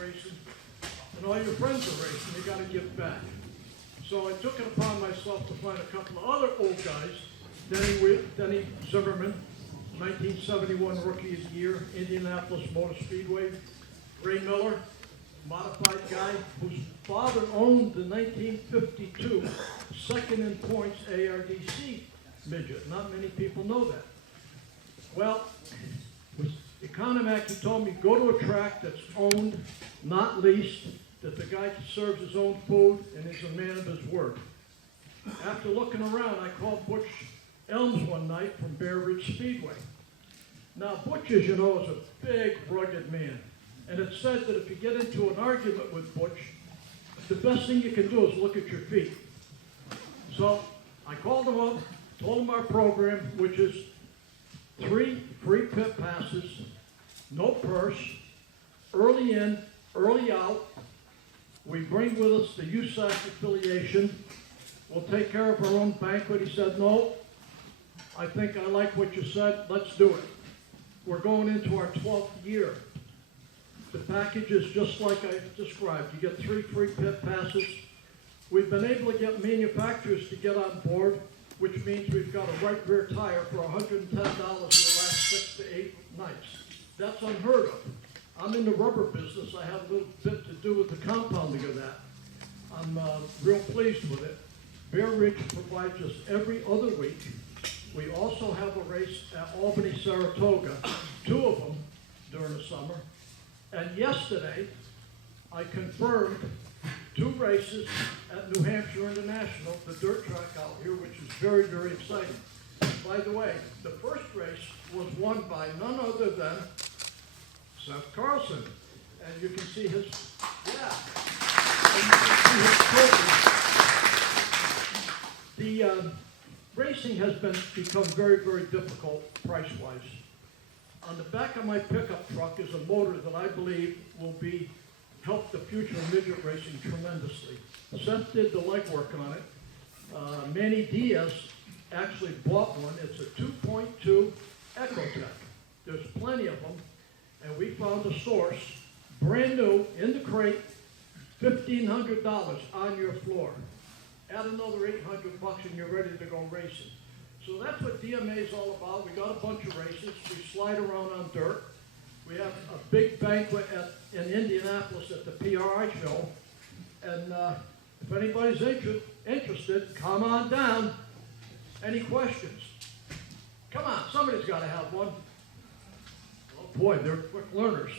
racing, and all your friends are racing. You got to give back. So I took it upon myself to find a couple of other old guys. Denny Zimmerman, 1971 Rookie of the Year, Indianapolis Motor Speedway. Ray Miller, modified guy whose father owned the 1952 second in points ARDC midget. Not many people know that. Well, with Economac, he told me, go to a track that's owned, not leased, that the guy serves his own food and is a man of his word. After looking around, I called Butch Elms one night from Bear Ridge Speedway. Now, Butch, as you know, is a big, rugged man. And it's said that if you get into an argument with Butch, the best thing you can do is look at your feet. So I called him up, told him our program, which is 3 free pit passes, no purse, early in, early out. We bring with us the USAC affiliation. We'll take care of our own banquet. He said, no, I think I like what you said. Let's do it. We're going into our 12th year. The package is just like I described. You get 3 free pit passes. We've been able to get manufacturers to get on board, which means we've got a right rear tire for $110 for the last 6 to 8 nights. That's unheard of. I'm in the rubber business. I have a little bit to do with the compounding of that. I'm real pleased with it. Bear Ridge provides us every other week. We also have a race at Albany, Saratoga, 2 of them during the summer. And yesterday, I confirmed 2 races at New Hampshire International, the dirt track out here, which is very, very exciting. By the way, the first race was won by none other than Seth Carlson. And you can see his, yeah. And you can see his trophy. The racing has become very, very difficult price-wise. On the back of my pickup truck is a motor that I believe will help the future of midget racing tremendously. Seth did the legwork on it. Manny Diaz actually bought one. It's a 2.2 Ecotech. There's plenty of them. And we found a source, brand new, in the crate, $1,500 on your floor. Add another $800 and you're ready to go racing. So that's what DMA is all about. We got a bunch of races. We slide around on dirt. We have a big banquet in Indianapolis at the PRI show. And if anybody's interested, come on down. Any questions? Come on, somebody's got to have one. Oh boy, they're quick learners.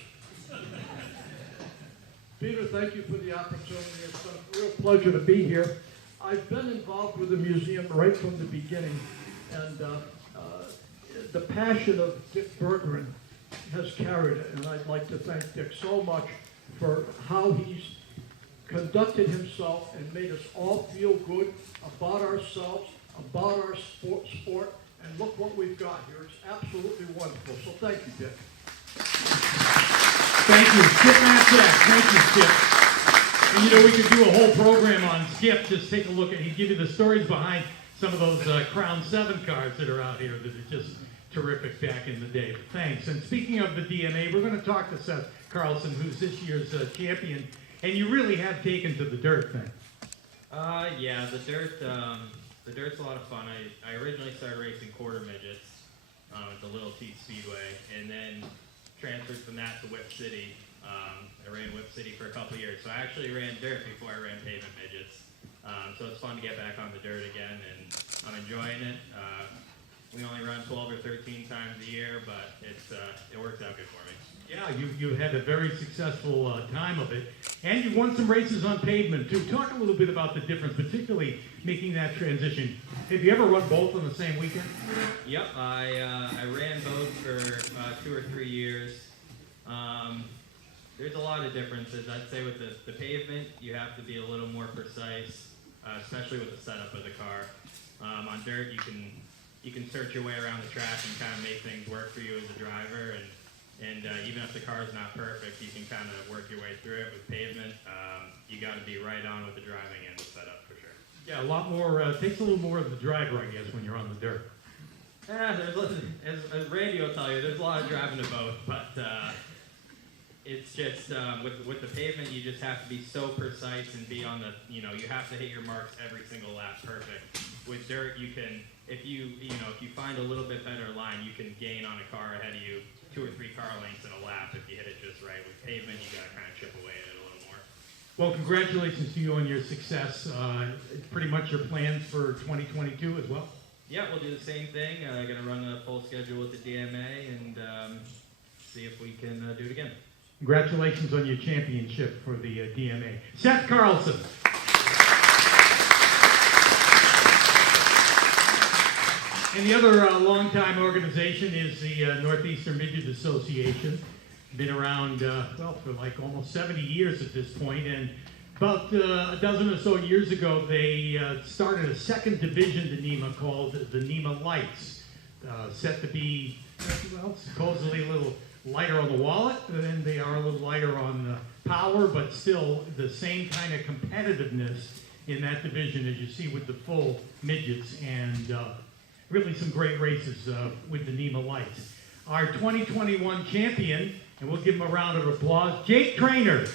Peter, thank you for the opportunity. It's been a real pleasure to be here. I've been involved with the museum right from the beginning. And the passion of Dick Bergeron has carried it, and I'd like to thank Dick so much for how he's conducted himself and made us all feel good about ourselves, about our sport, and look what we've got here. It's absolutely wonderful. So thank you, Dick. Thank you. Skip Matzak. Thank you, Skip. And you know, we could do a whole program on Skip. Just take a look at, he'd give you the stories behind some of those Crown 7 cars that are out here that are just terrific back in the day. But thanks. And speaking of the DNA, we're going to talk to Seth Carlson, who's this year's champion. And you really have taken to the dirt thing. Yeah, the dirt's a lot of fun. I originally started racing quarter midgets at the Little T Speedway, and then transferred from that to Whip City. I ran Whip City for a couple years. So I actually ran dirt before I ran pavement midgets. So it's fun to get back on the dirt again, and I'm enjoying it. We only run 12 or 13 times a year, but it works out good for me. Yeah, you had a very successful time of it, and you won some races on pavement too. Talk a little bit about the difference, particularly making that transition. Have you ever run both on the same weekend? Yep, I ran both for 2 or 3 years. There's a lot of differences. I'd say with the pavement, you have to be a little more precise, especially with the setup of the car. On dirt, you can search your way around the track and kind of make things work for you as a driver, and even if the car's not perfect, you can kind of work your way through it. With pavement, you got to be right on with the driving and the setup for sure. Yeah, a lot more, takes a little more of the driver, I guess, when you're on the dirt. Yeah, as Randy will tell you, there's a lot of driving to both, but It's just with the pavement, you just have to be so precise and be on the, you have to hit your marks every single lap perfect. With dirt, you can, if you find a little bit better line, you can gain on a car ahead of you 2 or 3 car lengths in a lap if you hit it just right. With pavement, you got to kind of chip away at it a little more. Well, congratulations to you on your success. Pretty much your plans for 2022 as well? Yeah, we'll do the same thing. Going to run a full schedule with the DMA and see if we can do it again. Congratulations on your championship for the DMA. Seth Carlson. And the other longtime organization is the Northeastern Midget Association. Been around, for like almost 70 years at this point, and about a dozen or so years ago, they started a second division to NEMA called the NEMA Lights, set to be, supposedly a little lighter on the wallet, and they are a little lighter on power, but still the same kind of competitiveness in that division as you see with the full midgets, and really some great races with the NEMA Lights. Our 2021 champion, and we'll give him a round of applause, Jake Traynor.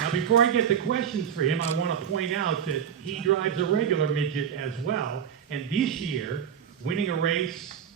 Now, before I get the questions for him, I want to point out that he drives a regular midget as well, and this year, winning a race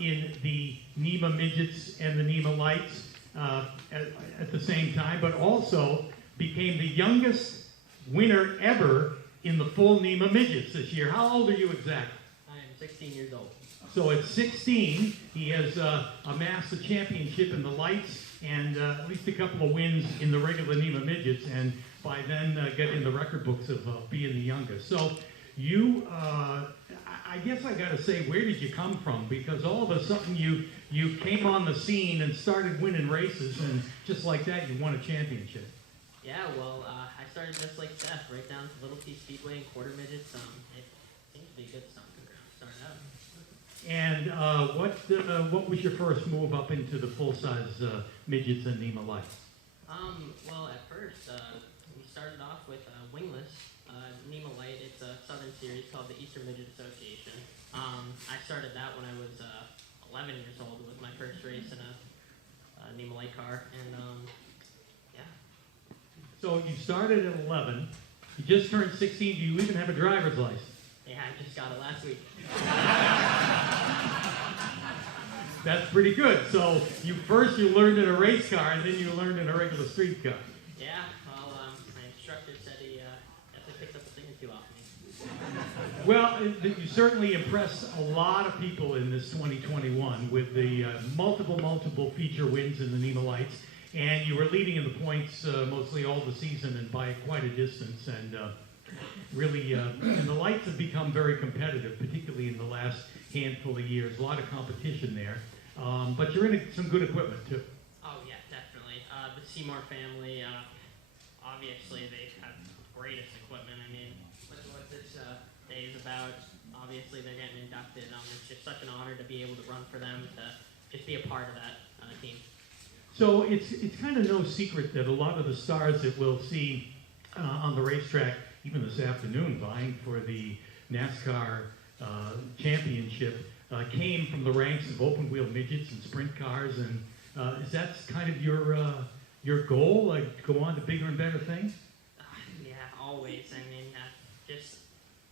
in the NEMA Midgets and the NEMA Lights at the same time, but also became the youngest winner ever in the full NEMA Midgets this year. How old are you exactly? I am 16 years old. So at 16, he has amassed a championship in the Lights and at least a couple of wins in the regular NEMA Midgets, and by then get in the record books of being the youngest. So you, I guess I got to say, where did you come from? Because all of a sudden you came on the scene and started winning races, and just like that, you won a championship. Yeah, well, I started just like Seth, right down to Little T Speedway and quarter midgets. It seems to be a good stomping ground starting out. And what was your first move up into the full-size midgets and NEMA Lights? Well, at first, we started off with wingless. NEMA Light, it's a southern series called the Eastern Midget Association. I started that when I was 11 years old. It was my first race in a NEMA Light car, and yeah. So you started at 11. You just turned 16. Do you even have a driver's license? Yeah, I just got it last week. That's pretty good. So you learned in a race car, and then you learned in a regular street car. Yeah, well, my instructor said he definitely picked up a thing or two off me. Well, you certainly impressed a lot of people in this 2021 with the multiple feature wins in the NEMA Lights, and you were leading in the points mostly all the season and by quite a distance, and really, and the Lights have become very competitive, particularly in the last handful of years. A lot of competition there, but you're in some good equipment too. Oh yeah, definitely. The Seymour family, obviously they have greatest equipment. I mean, what this day is about, obviously they're getting inducted. It's just such an honor to be able to run for them, to just be a part of that team. So it's kind of no secret that a lot of the stars that we'll see on the racetrack, even this afternoon, vying for the NASCAR championship, came from the ranks of open-wheel midgets and sprint cars, and is that kind of your goal, like go on to bigger and better things? Yeah, always. I mean, just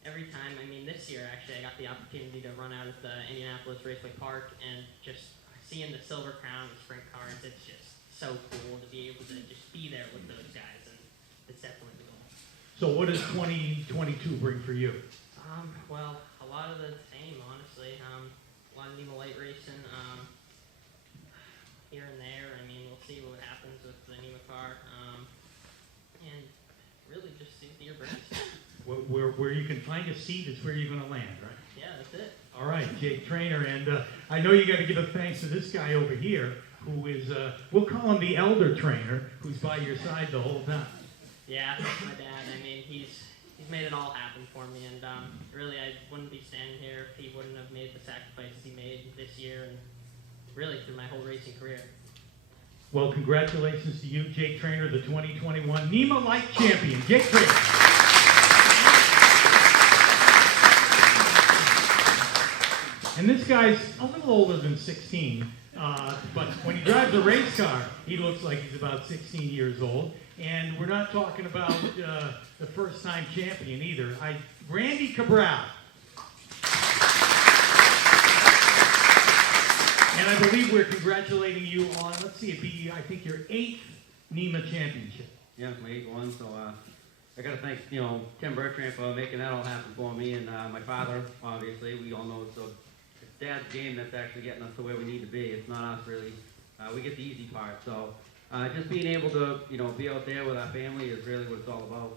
every time. I mean, this year actually, I got the opportunity to run out at the Indianapolis Raceway Park, and just seeing the Silver Crown, the sprint cars, it's just so cool to be able to just be there with those guys, and it's definitely the goal. So what does 2022 bring for you? Well, a lot of the same, honestly. A lot of NEMA Light racing, here and there. I mean, we'll see what happens with the NEMA car, and really just see what the year brings. Where you can find a seat is where you're going to land, right? Yeah, that's it. All right, Jake Traynor, and I know you got to give a thanks to this guy over here, who is, we'll call him the elder trainer, who's by your side the whole time. Yeah, that's my dad. I mean, he's made it all happen for me, and really I wouldn't be standing here if he wouldn't have made the sacrifices he made this year and really through my whole racing career. Well, congratulations to you, Jake Traynor, the 2021 NEMA Light champion. Jake Traynor. And this guy's a little older than 16, but when he drives a race car, he looks like he's about 16 years old. And we're not talking about the first-time champion either. Randy Cabral. And I believe we're congratulating you on, let's see, it'd be, I think, your 8th NEMA championship. Yeah, my 8th one, so I got to thank, Tim Bertrand for making that all happen for me, and my father, obviously. We all know it's Dad's game that's actually getting us to where we need to be. It's not us, really. We get the easy part, so just being able to, be out there with our family is really what it's all about.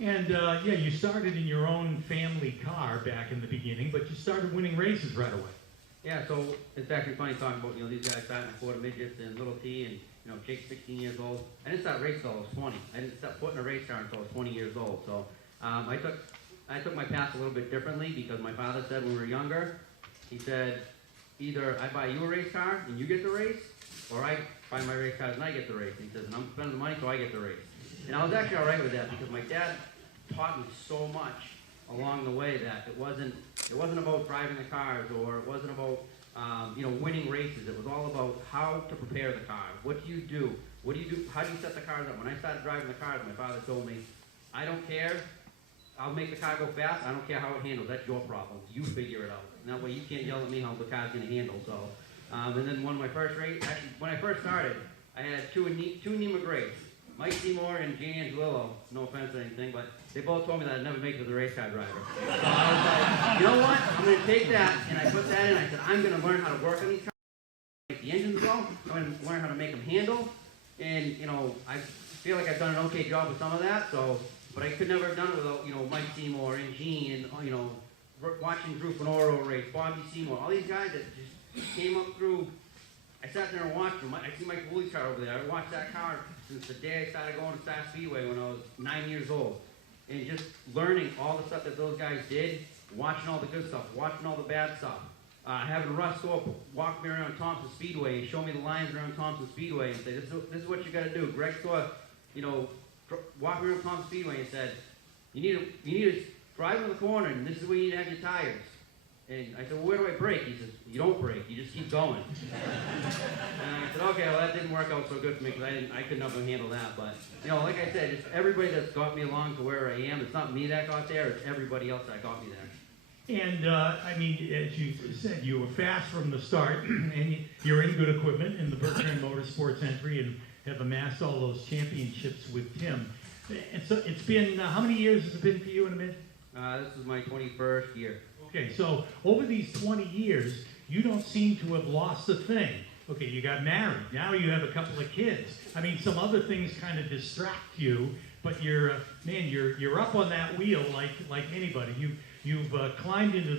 And, yeah, you started in your own family car back in the beginning, but you started winning races right away. Yeah, so it's actually funny talking about, these guys starting at quarter midgets and little T and, Jake's 16 years old. I didn't start racing until I was 20. I didn't start putting a race car until I was 20 years old. So I took my path a little bit differently because my father said when we were younger, he said, either I buy you a race car and you get the race, or I buy my race cars and I get the race. And he says, and I'm spending the money so I get the race. And I was actually all right with that because my dad taught me so much along the way that it wasn't about driving the cars, or it wasn't about winning races. It was all about how to prepare the car. What do you do? What do you do? How do you set the cars up? When I started driving the cars, my father told me, I don't care. I'll make the car go fast. I don't care how it handles. That's your problem. You figure it out. And that way you can't yell at me how the car's going to handle. So, and then when I first started, I had two NEMA greats, Mike Seymour and Jan Angelillo. No offense or anything, but they both told me that I'd never make it as a race car driver. So I was like, you know what? I'm going to take that, and I put that in. I said, I'm going to learn how to work on these cars, make the engines go. I'm going to learn how to make them handle. And, I feel like I've done an okay job with some of that. So, but I could never have done it without, Mike Seymour and Gene and, watching Drew Fornoro race, Bobby Seymour, all these guys that just came up through. I sat there and watched them. I see Mike Woolley's car over there. I watched that car since the day I started going to Star Speedway when I was 9 years old. And just learning all the stuff that those guys did, watching all the good stuff, watching all the bad stuff. Having Russ Stoehr walk me around Thompson Speedway and show me the lines around Thompson Speedway and say, this is what you got to do. Greg Stoehr, walked me around Thompson Speedway and said, you need to drive in the corner and this is where you need to have your tires. And I said, well, where do I brake? He says, you don't brake, you just keep going. And I said, okay, well, that didn't work out so good for me because I couldn't have handle that. But, like I said, it's everybody that's got me along to where I am. It's not me that got there, it's everybody else that got me there. And, as you said, you were fast from the start, and you're in good equipment in the Bertrand Motorsports entry and have amassed all those championships with Tim. And so it's been, how many years has it been for you in a minute? This is my 21st year. Okay, so over these 20 years, you don't seem to have lost a thing. Okay, you got married. Now you have a couple of kids. I mean, some other things kind of distract you, but you're up on that wheel like anybody. You've climbed into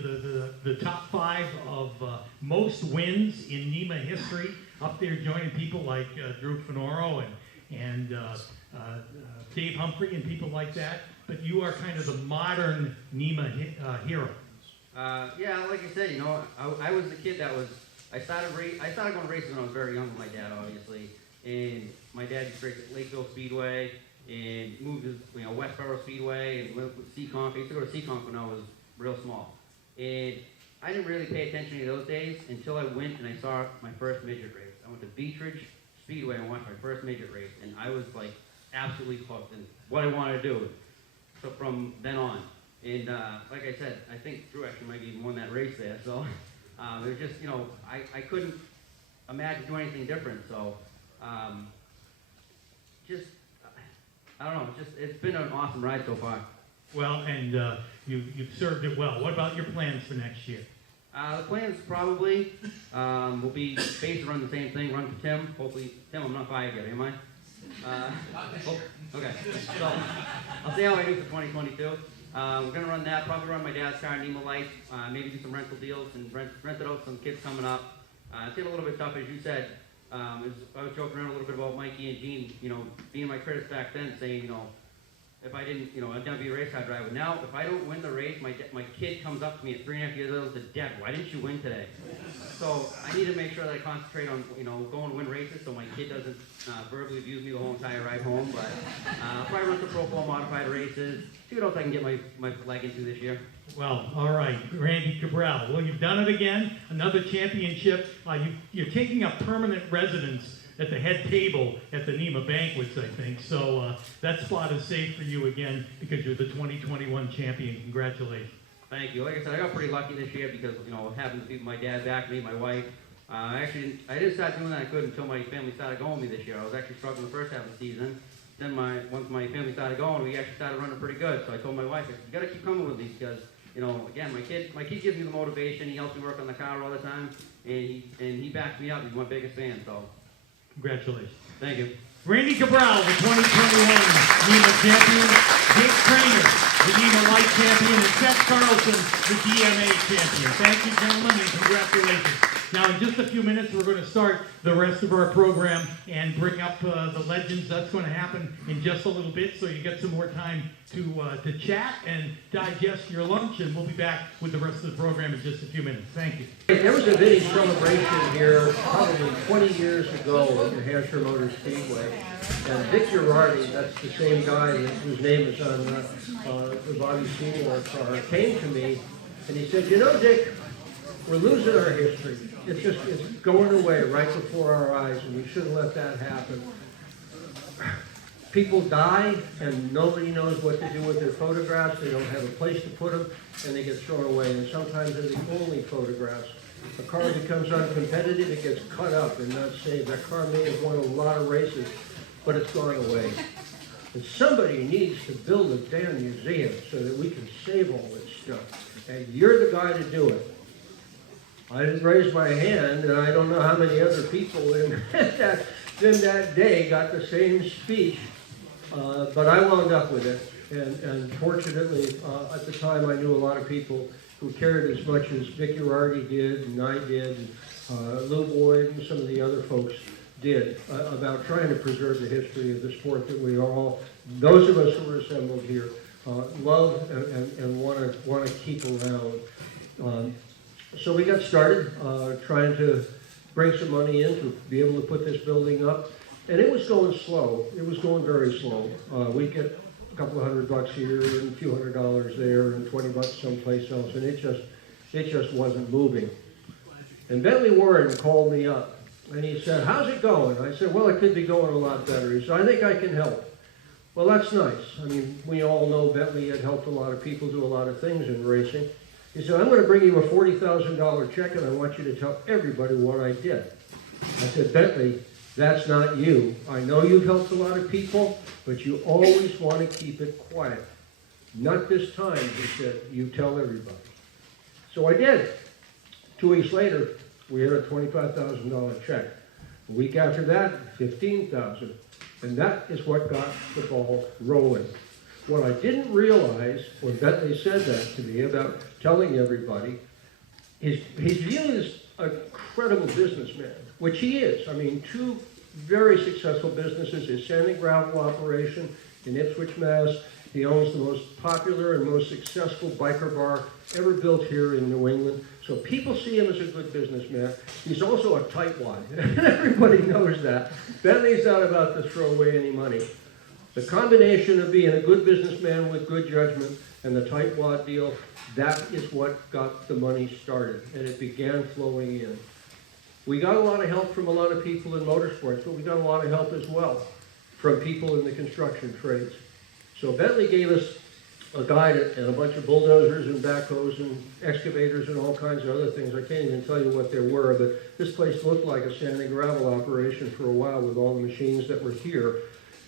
the top 5 of most wins in NEMA history, up there joining people like Drew Fornoro and Dave Humphrey and people like that. But you are kind of the modern NEMA hero. Yeah, like I said, I was the kid that was. I started going racing when I was very young with my dad, obviously, and my dad used to race at Lakeville Speedway and moved to Westboro Speedway and went with Seekonk. I used to go to Seekonk when I was real small, and I didn't really pay attention to those days until I went and I saw my first midget race. I went to Beechridge Speedway and watched my first midget race, and I was like absolutely hooked in what I wanted to do. So from then on. And like I said, I think Drew actually might have even won that race there. So it was just, I couldn't imagine doing anything different. So I don't know, it's been an awesome ride so far. Well, and you've served it well. What about your plans for next year? The plans probably will be based around the same thing, run for Tim. Hopefully, Tim, I'm not fired yet, am I? Okay, so I'll see how I do for 2022. We're going to run that, probably run my dad's car, NEMA Light, maybe do some rental deals and rent it out to some kids coming up. It's getting a little bit tough, as you said. I was joking around a little bit about Mikey and Gene, being my critics back then, saying, if I didn't, I'd never be a race car driver. Now, if I don't win the race, my kid comes up to me at 3.5 years old and says, Dad, why didn't you win today? So I need to make sure that I concentrate on, going to win races so my kid doesn't verbally abuse me the whole entire ride home. But I'll probably run some Pro 4 modified races, see what else I can get my leg into this year. Well, all right, Randy Cabral. Well, you've done it again, another championship. You're taking up permanent residence at the head table at the NEMA banquets, I think. So that spot is safe for you again because you're the 2021 champion. Congratulations. Thank you. Like I said, I got pretty lucky this year because, you know, having to be my dad back, me, my wife. I didn't start doing that good until my family started going with me this year. I was actually struggling the first half of the season. Then once my family started going, we actually started running pretty good. So I told my wife, I said, you got to keep coming with me because, you know, again, my kid gives me the motivation. He helps me work on the car all the time, and he backs me up. He's my biggest fan. So, Congratulations. thank you. Randy Cabral, the 2021 NEMA champion. Jake Traynor, the NEMA Light champion. And Seth Carlson, the DMA champion. Thank you, gentlemen, and congratulations. Now, in just a few minutes, we're going to start the rest of our program and bring up the legends. That's going to happen in just a little bit, so you get some more time to chat and digest your lunch, and we'll be back with the rest of the program in just a few minutes. Thank you. There was a vintage celebration here probably 20 years ago at New Hampshire Motor Speedway. And Dick Girardi, that's the same guy whose name is on the Bobby Seymour car, came to me and he said, you know, Dick, we're losing our history. It's going away right before our eyes, and we shouldn't let that happen. People die, and nobody knows what to do with their photographs. They don't have a place to put them, and they get thrown away. And sometimes they're the only photographs. A car becomes uncompetitive, it gets cut up and not saved. That car may have won a lot of races, but it's gone away. And somebody needs to build a damn museum so that we can save all this stuff. And you're the guy to do it. I didn't raise my hand, and I don't know how many other people in that day got the same speech, but I wound up with it. And fortunately, at the time, I knew a lot of people who cared as much as Vic Girardi did, and I did, and Lou Boyd, and some of the other folks did, about trying to preserve the history of the sport that we all, those of us who are assembled here, love and want to keep around. So we got started trying to bring some money in to be able to put this building up. And it was going slow. It was going very slow. We'd get a couple of $100 here and a few $100 there and $20 someplace else. And it just wasn't moving. And Bentley Warren called me up and he said, how's it going? I said, well, it could be going a lot better. He said, I think I can help. Well, that's nice. I mean, we all know Bentley had helped a lot of people do a lot of things in racing. He said, I'm going to bring you a $40,000 check, and I want you to tell everybody what I did. I said, Bentley, that's not you. I know you've helped a lot of people, but you always want to keep it quiet. Not this time, he said, you tell everybody. So I did. 2 weeks later, we had a $25,000 check. A week after that, $15,000. And that is what got the ball rolling. What I didn't realize when Bentley said that to me about telling everybody is he's viewed as a credible businessman, which he is. I mean, two very successful businesses, his sand and gravel operation in Ipswich, Mass. He owns the most popular and most successful biker bar ever built here in New England. So people see him as a good businessman. He's also a tightwad, and everybody knows that. Bentley's not about to throw away any money. The combination of being a good businessman with good judgment and the tightwad deal, that is what got the money started, and it began flowing in. We got a lot of help from a lot of people in motorsports, but we got a lot of help as well from people in the construction trades. So Bentley gave us a guide and a bunch of bulldozers and backhoes and excavators and all kinds of other things. I can't even tell you what there were, but this place looked like a sand and gravel operation for a while with all the machines that were here.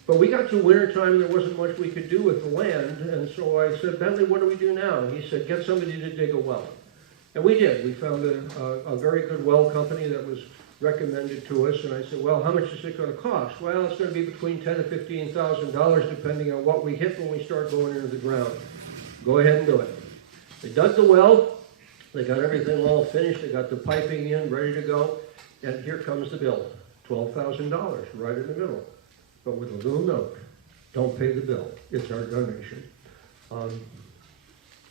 But we got to wintertime, there wasn't much we could do with the land, and so I said, Bentley, what do we do now? He said, get somebody to dig a well. And we did. We found a very good well company that was recommended to us, and I said, well, how much is it going to cost? Well, it's going to be between $10,000 and $15,000, depending on what we hit when we start going into the ground. Go ahead and do it. They dug the well. They got everything all finished. They got the piping in, ready to go. And here comes the bill, $12,000, right in the middle. But with a little note, don't pay the bill. It's our donation.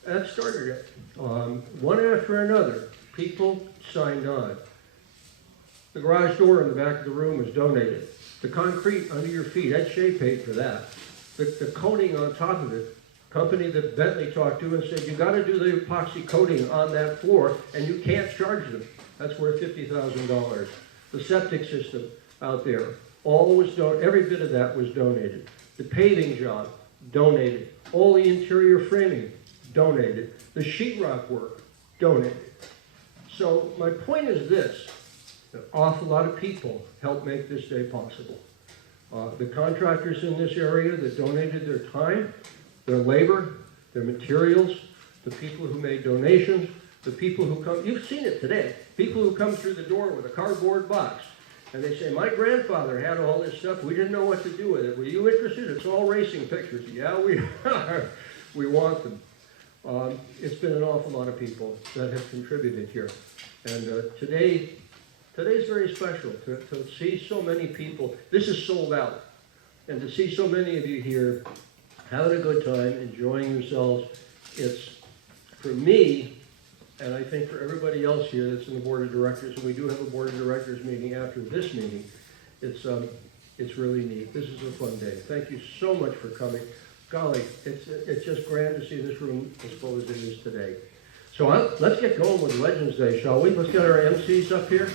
That started it. One after another, people signed on. The garage door in the back of the room was donated. The concrete under your feet, Ed Shea paid for that. The coating on top of it company that Bentley talked to and said, you gotta do the epoxy coating on that floor, and you can't charge them. That's worth $50,000. The septic system out there, every bit of that was donated. The paving job, donated. All the interior framing, donated. The sheetrock work, donated. So my point is this, an awful lot of people helped make this day possible. The contractors in this area that donated their time, their labor, their materials, the people who made donations, the people who come, you've seen it today, people who come through the door with a cardboard box, and they say, my grandfather had all this stuff, we didn't know what to do with it. Were you interested? It's all racing pictures. Yeah, we are. We want them. It's been an awful lot of people that have contributed here. And today's very special to see so many people. This is sold out. And to see so many of you here having a good time, enjoying yourselves, it's, for me, and I think for everybody else here that's in the board of directors, and we do have a board of directors meeting after this meeting, it's really neat. This is a fun day. Thank you so much for coming. Golly, it's just grand to see this room as full as it is today. So let's get going with Legends Day, shall we? Let's get our MCs up here.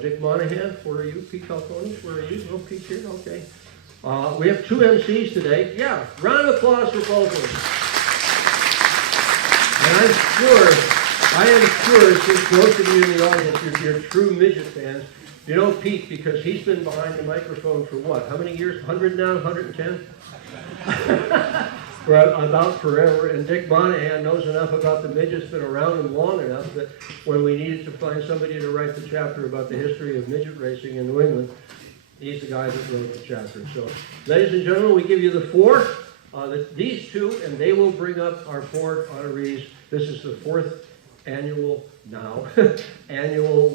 Dick Monahan, where are you? Pete Falcone, where are you? Oh, Pete's here, okay. We have two MCs today. Yeah, round of applause for both of them. And I am sure, since most of you in the audience, you're true midget fans, you know Pete, because he's been behind the microphone for what? How many years? 100 now? 110? For about forever. And Dick Monahan knows enough about the midgets, been around them long enough that when we needed to find somebody to write the chapter about the history of midget racing in New England, he's the guy that wrote the chapter. So, ladies and gentlemen, we give you the four. These two, and they will bring up our four honorees. This is the fourth annual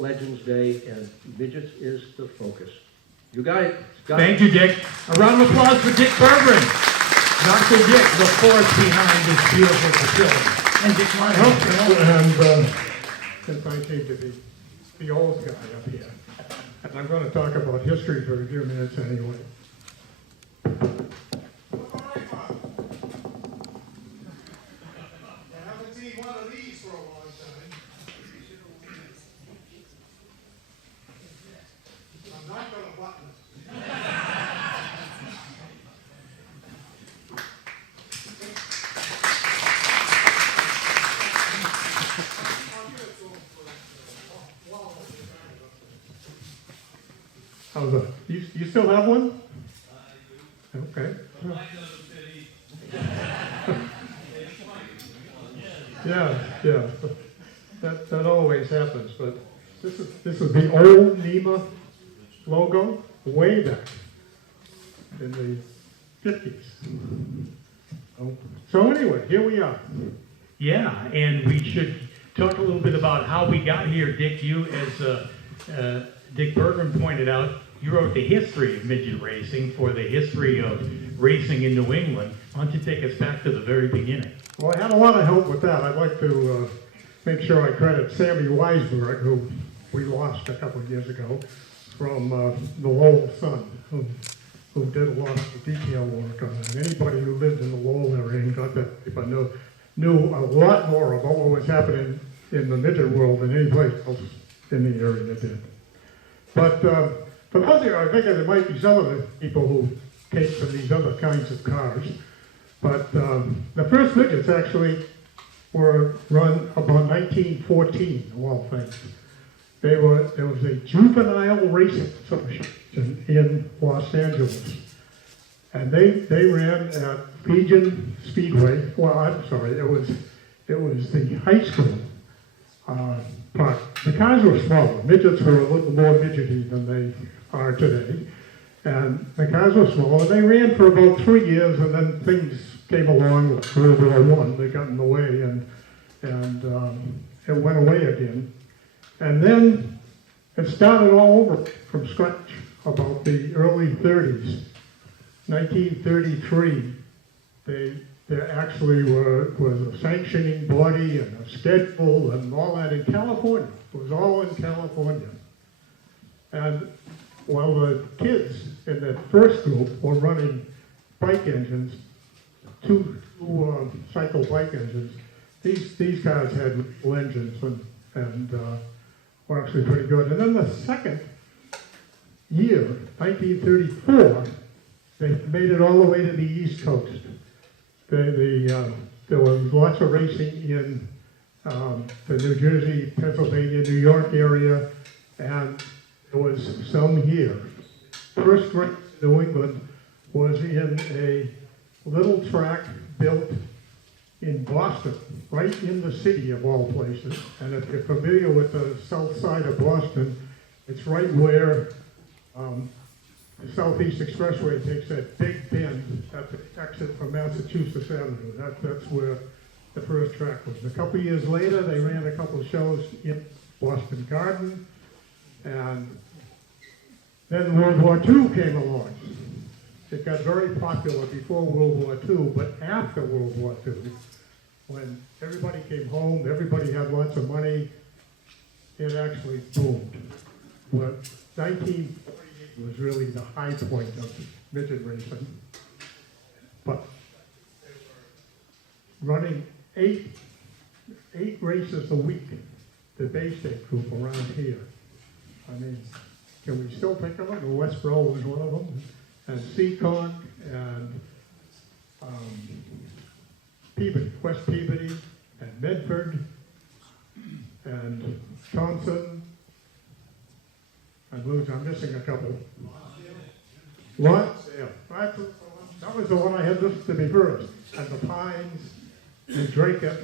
Legends Day, and midgets is the focus. You guys got Thank you, Dick. A round of applause for Dick Bergeron. Dr. Dick, the force behind this beautiful facility. And Dick Monahan. And since I seem to be the old guy up here, and I'm going to talk about history for a few minutes anyway. How's that? You still have one? Okay. Yeah. That always happens, but this is the old NEMA logo way back in the 50s. So anyway, here we are. Yeah, and we should talk a little bit about how we got here. Dick, you, as Dick Bergeron pointed out, you wrote the history of midget racing for the history of racing in New England. Why don't you take us back to the very beginning? Well, I had a lot of help with that. I'd like to make sure I credit Sammy Weisberg, who we lost a couple of years ago, from the Lowell Sun, who did a lot of the detail work on it. Anybody who lived in the Lowell area and got that, if I knew a lot more about what was happening in the midget world than any place else in the area did. But for those of you, I figure there might be some of the people who came from these other kinds of cars. But the first midgets actually were run about 1914, of all things. There was a juvenile racing association in Los Angeles. And they ran at Legion Speedway. Well, I'm sorry, it was the high school part. The cars were smaller. Midgets were a little more midgety than they are today. And the cars were smaller. They ran for about 3 years, and then things came along with World War I. They got in the way, and it went away again. And then it started all over from scratch about the early 30s. 1933, there actually was a sanctioning body and a schedule and all that in California. It was all in California. And while the kids in that first group were running bike engines, two cycle bike engines. These cars had real engines and were actually pretty good. And then the second year, 1934, they made it all the way to the East Coast. There was lots of racing in the New Jersey, Pennsylvania, New York area, and there was some here. First race in New England was in a little track built in Boston, right in the city of all places. And if you're familiar with the south side of Boston, it's right where the Southeast Expressway takes that big bend at the exit from Massachusetts Avenue. That's where the first track was. A couple years later, they ran a couple of shows in Boston Garden, and then World War II came along. It got very popular before World War II, but after World War II, when everybody came home, everybody had lots of money, it actually boomed. Well, 1948 was really the high point of midget racing, but they were running eight races a week, the Bay State group around here. I mean, can we still think of it? Westboro was one of them, and Seacon, and Peabody, West Peabody, and Medford, and Thompson. I'm missing a couple. What? Yeah. That was the one I had listed to be first. And the Pines, and Dracut.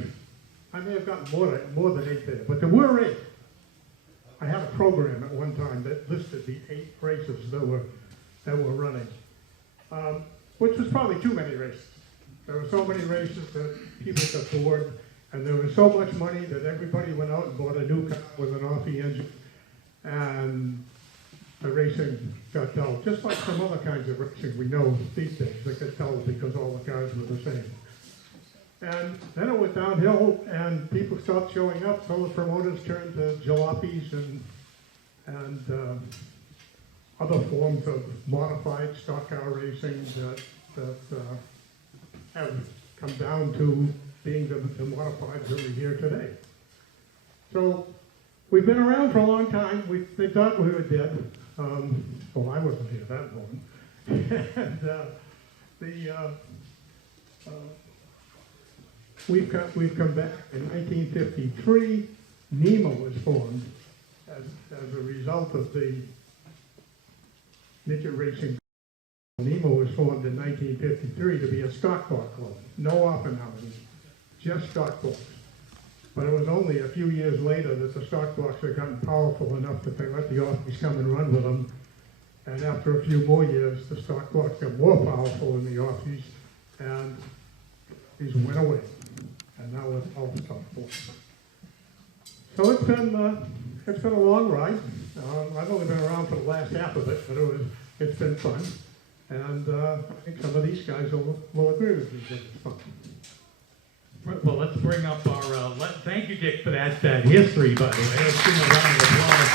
I may have gotten more than 8 there, but there were 8. I had a program at one time that listed the 8 races that were running, which was probably too many races. There were so many races that people got bored, and there was so much money that everybody went out and bought a new car with an Offie engine, and the racing got dull. Just like some other kinds of racing we know these days, they get dull because all the cars were the same. And then it went downhill, and people stopped showing up, so the promoters turned to jalopies and other forms of modified stock car racing that have come down to being the modifieds that we hear today. So we've been around for a long time. They thought we were dead. Well, I wasn't here that long. And we've come back. In 1953, NEMA was formed as a result of the midget racing. NEMA was formed in 1953 to be a stock car club. No open houses, just stock blocks. But it was only a few years later that the stock blocks had gotten powerful enough that they let the Offies come and run with them. And after a few more years, the stock blocks got more powerful than the Offies, and these went away. And now it's all stock blocks. So it's been a long ride. I've only been around for the last half of it, but it's been fun. And I think some of these guys will agree with me that it's fun. Well, let's bring up our, thank you, Dick, for that history, by the way. Let's give him a round of applause.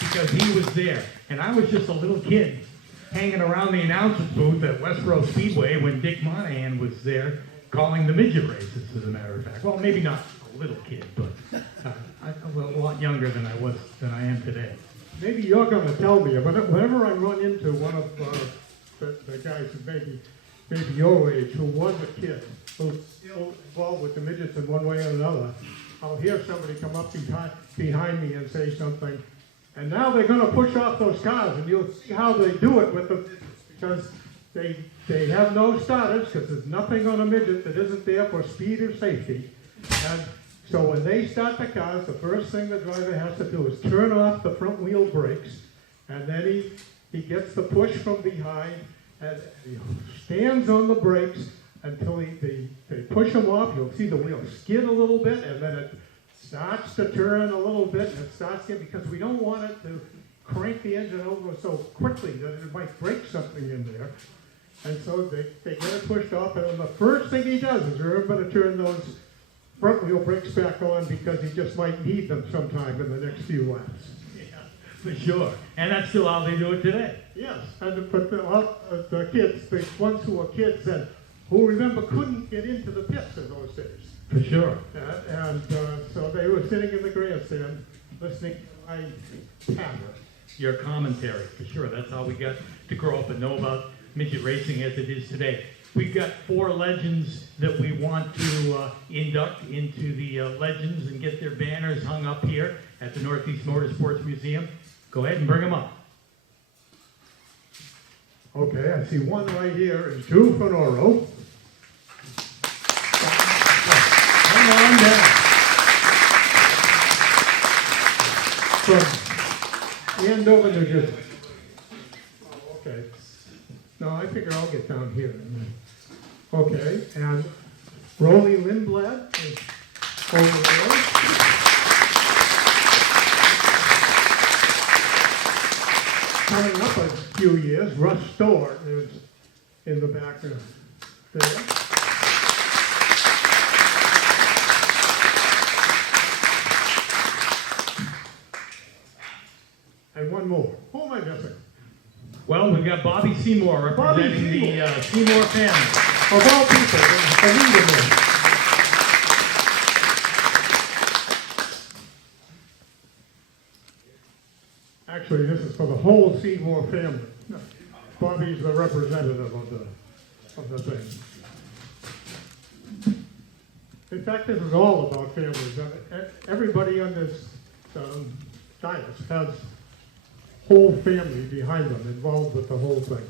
Because he was there. And I was just a little kid hanging around the announcer's booth at Westboro Speedway when Dick Monahan was there calling the midget races, as a matter of fact. Well, maybe not a little kid, but I was a lot younger than I am today. Maybe you're going to tell me, but whenever I run into one of the guys that maybe your age, who was a kid, who's still involved with the midgets in one way or another, I'll hear somebody come up behind me and say something, and now they're going to push off those cars, and you'll see how they do it with the midgets, because they have no starters, because there's nothing on a midget that isn't there for speed or safety. And so when they start the cars, the first thing the driver has to do is turn off the front wheel brakes, and then he gets the push from behind, and he stands on the brakes until they push him off. You'll see the wheel skid a little bit, and then it starts to turn a little bit, and it starts to, because we don't want it to crank the engine over so quickly that it might break something in there. And so they get it pushed off, and then the first thing he does is remember to turn those front wheel brakes back on, because he just might need them sometime in the next few laps. Yeah. For sure. And that's still how they do it today. Yes, but the kids, the ones who were kids then, who remember couldn't get into the pits in those days. For sure. So they were sitting in the grandstand listening to my patter. Your commentary, for sure. That's how we got to grow up and know about midget racing as it is today. We've got 4 legends that we want to induct into the legends and get their banners hung up here at the Northeast Motorsports Museum. Go ahead and bring them up. Okay, I see one right here is Drew Fornoro. Come on down. From Andover, New Jersey. Oh, okay. No, I figure I'll get down here. Okay, and Rollie Lindblad is over there. Coming up a few years, Russ Stoehr is in the back there. And one more. Who am I missing? Well, we've got Bobby Seymour representing the Seymour family. Of all people, the leader there. Actually, this is for the whole Seymour family. Bobby's the representative of the thing. In fact, this is all about families. Everybody on this dais has whole family behind them, involved with the whole thing.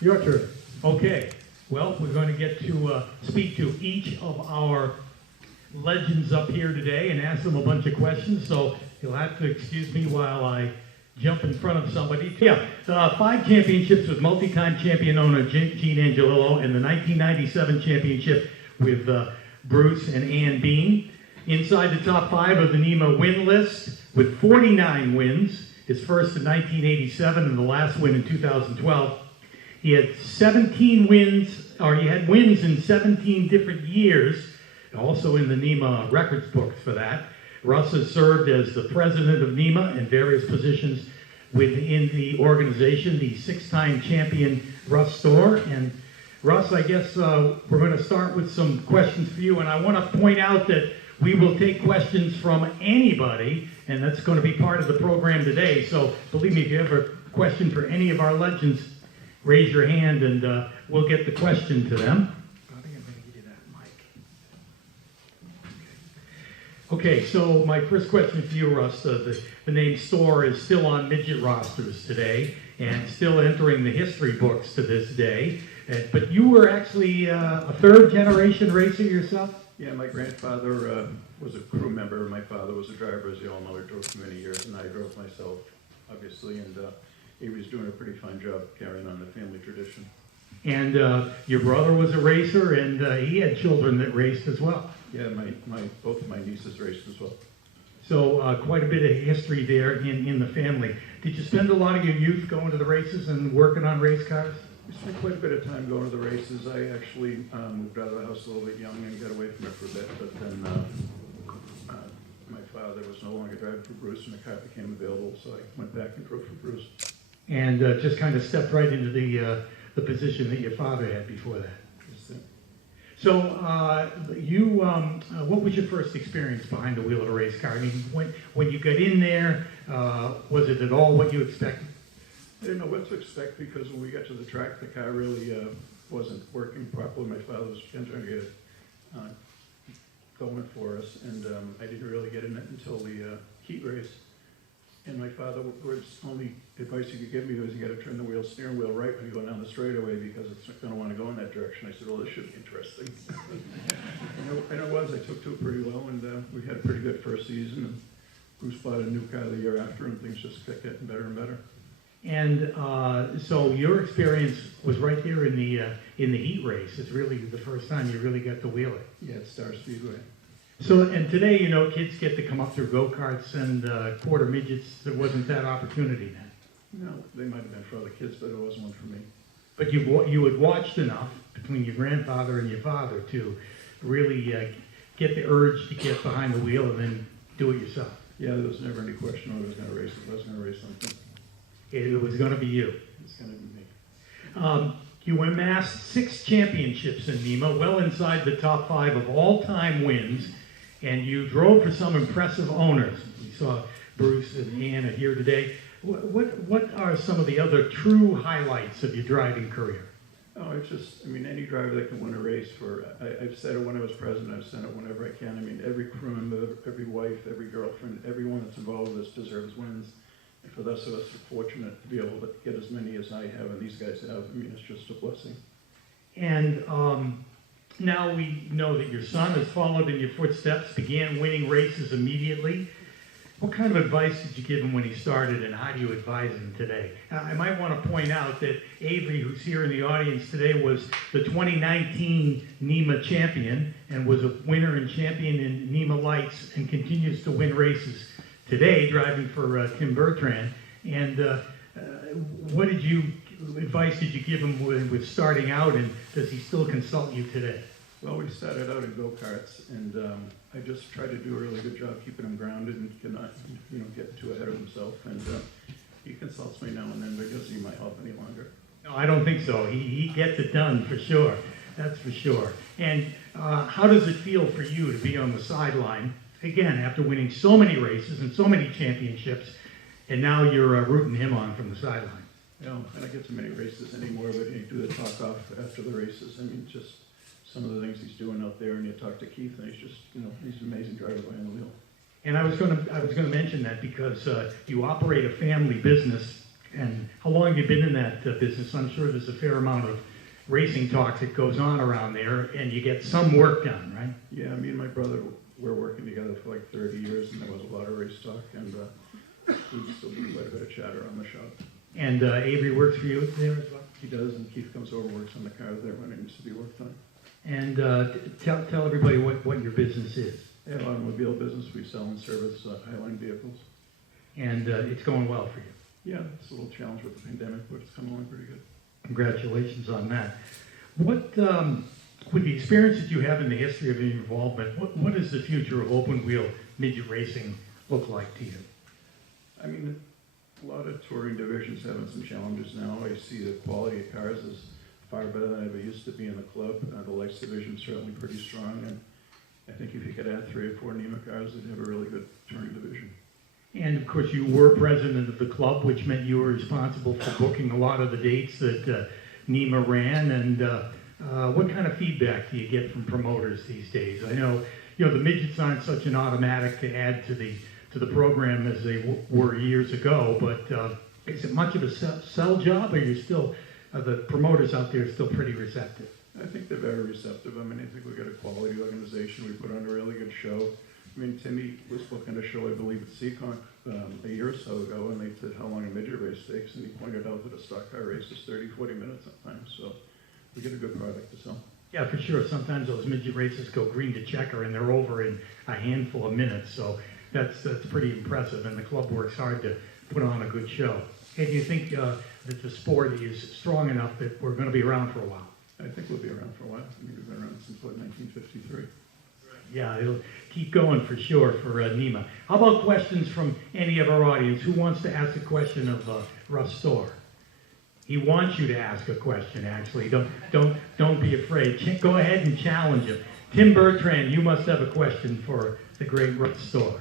Your turn. Okay, well, we're going to get to speak to each of our legends up here today and ask them a bunch of questions, so you'll have to excuse me while I jump in front of somebody. Yeah, 5 championships with multi-time champion owner Gene Angelillo and the 1997 championship with Bruce and Ann Bean. Inside the top 5 of the NEMA win list with 49 wins. His first in 1987 and the last win in 2012. He had 17 wins, or he had wins in 17 different years, also in the NEMA records books for that. Russ has served as the president of NEMA in various positions within the organization, the 6-time champion Russ Stoehr. And Russ, I guess we're going to start with some questions for you, and I want to point out that we will take questions from anybody, and that's going to be part of the program today. So believe me, if you have a question for any of our legends, raise your hand and we'll get the question to them. I think I'm going to give you that mic. Okay, so my first question for you, Russ, the name Stoehr is still on midget rosters today and still entering the history books to this day. But you were actually a 3rd-generation racer yourself? Yeah, my grandfather was a crew member. My father was a driver, as you all know. He drove for many years, and I drove myself, obviously, and he was doing a pretty fine job carrying on the family tradition. And your brother was a racer, and he had children that raced as well. Yeah, both of my nieces raced as well. So quite a bit of history there in the family. Did you spend a lot of your youth going to the races and working on race cars? We spent quite a bit of time going to the races. I actually moved out of the house a little bit young and got away from it for a bit, but then my father was no longer driving for Bruce and the car became available, so I went back and drove for Bruce. And just kind of stepped right into the position that your father had before that. So what was your first experience behind the wheel of a race car? I mean, when you got in there, was it at all what you expected? I didn't know what to expect because when we got to the track, the car really wasn't working properly. My father was trying to get it going for us, and I didn't really get in it until the heat race. And my father was only advice he could give me was you got to turn the steering wheel right when you go down the straightaway because it's going to want to go in that direction. I said, well, this should be interesting. and it was. I took to it pretty well, and we had a pretty good first season. And Bruce bought a new car the year after, and things just kept getting better and better. And so your experience was right here in the heat race. It's really the first time you really got to wheel it. Yeah, at Star Speedway. So, and today, you know, kids get to come up through go-karts and quarter midgets. There wasn't that opportunity then. No, they might have been for other kids, but it wasn't one for me. But you had watched enough between your grandfather and your father to really get the urge to get behind the wheel and then do it yourself. Yeah, there was never any question whether I was gonna race, if I was gonna race something. It was going to be you. It's gonna be me. You amassed 6 championships in NEMA, well inside the top 5 of all-time wins, and you drove for some impressive owners. We saw Bruce and Ann here today. What are some of the other true highlights of your driving career? Oh, it's just, I mean, any driver that can win a race I've said it when I was president, I've said it whenever I can. I mean, every crew member, every wife, every girlfriend, everyone that's involved with this deserves wins. And for those of us who are fortunate to be able to get as many as I have and these guys have, I mean, it's just a blessing. And now we know that your son has followed in your footsteps, began winning races immediately. What kind of advice did you give him when he started, and how do you advise him today? I might want to point out that Avery, who's here in the audience today, was the 2019 NEMA champion and was a winner and champion in NEMA Lights and continues to win races today, driving for Tim Bertrand. And what advice did you give him with starting out, and does he still consult you today? Well, we started out in go-karts, and I just tried to do a really good job keeping him grounded and cannot, get too ahead of himself. And he consults me now and then, but he doesn't need my help any longer. No, I don't think so. He gets it done for sure. That's for sure. And how does it feel for you to be on the sideline, again, after winning so many races and so many championships, and now you're rooting him on from the sideline? I don't get so many races anymore, but you do the talk-off after the races. I mean, just some of the things he's doing out there, and you talk to Keith, and he's just, he's an amazing driver behind the wheel. And I was going to mention that because you operate a family business, and how long have you been in that business? I'm sure there's a fair amount of racing talk that goes on around there, and you get some work done, right? Yeah, me and my brother were working together for like 30 years, and there was a lot of race talk, and we still do quite a bit of chatter on the shop. And Avery works for you there as well? He does, and Keith comes over, works on the cars there when it needs to be worked on. And tell everybody what your business is. Yeah, automobile business. We sell and service Highline vehicles. And it's going well for you. Yeah, it's a little challenge with the pandemic, but it's coming along pretty good. Congratulations on that. What, with the experience that you have in the history of your involvement, what does the future of open wheel midget racing look like to you? I mean, a lot of touring divisions having some challenges now. I see the quality of cars is far better than I ever used to be in the club. The lights division is certainly pretty strong, and I think if you could add 3 or 4 NEMA cars, they'd have a really good touring division. And of course, you were president of the club, which meant you were responsible for booking a lot of the dates that NEMA ran. And what kind of feedback do you get from promoters these days? I know, the midgets aren't such an automatic to add to the program as they were years ago, but is it much of a sell job, or you're still the promoters out there still pretty receptive? I think they're very receptive. I mean, I think we've got a quality organization. We put on a really good show. I mean, Timmy was booking a show, I believe, at Seekonk a year or so ago, and they said how long a midget race takes, and he pointed out that a stock car race is 30, 40 minutes sometimes, so we get a good product to sell. Yeah, for sure. Sometimes those midget races go green to checker, and they're over in a handful of minutes, so that's pretty impressive, and the club works hard to put on a good show. Hey, do you think that the sport is strong enough that we're going to be around for a while? I think we'll be around for a while. I mean, we've been around since, 1953. Yeah, it'll keep going for sure for NEMA. How about questions from any of our audience? Who wants to ask a question of Russ Stoehr? He wants you to ask a question, actually. Don't be afraid. Go ahead and challenge him. Tim Bertrand, you must have a question for the great Russ Stoehr.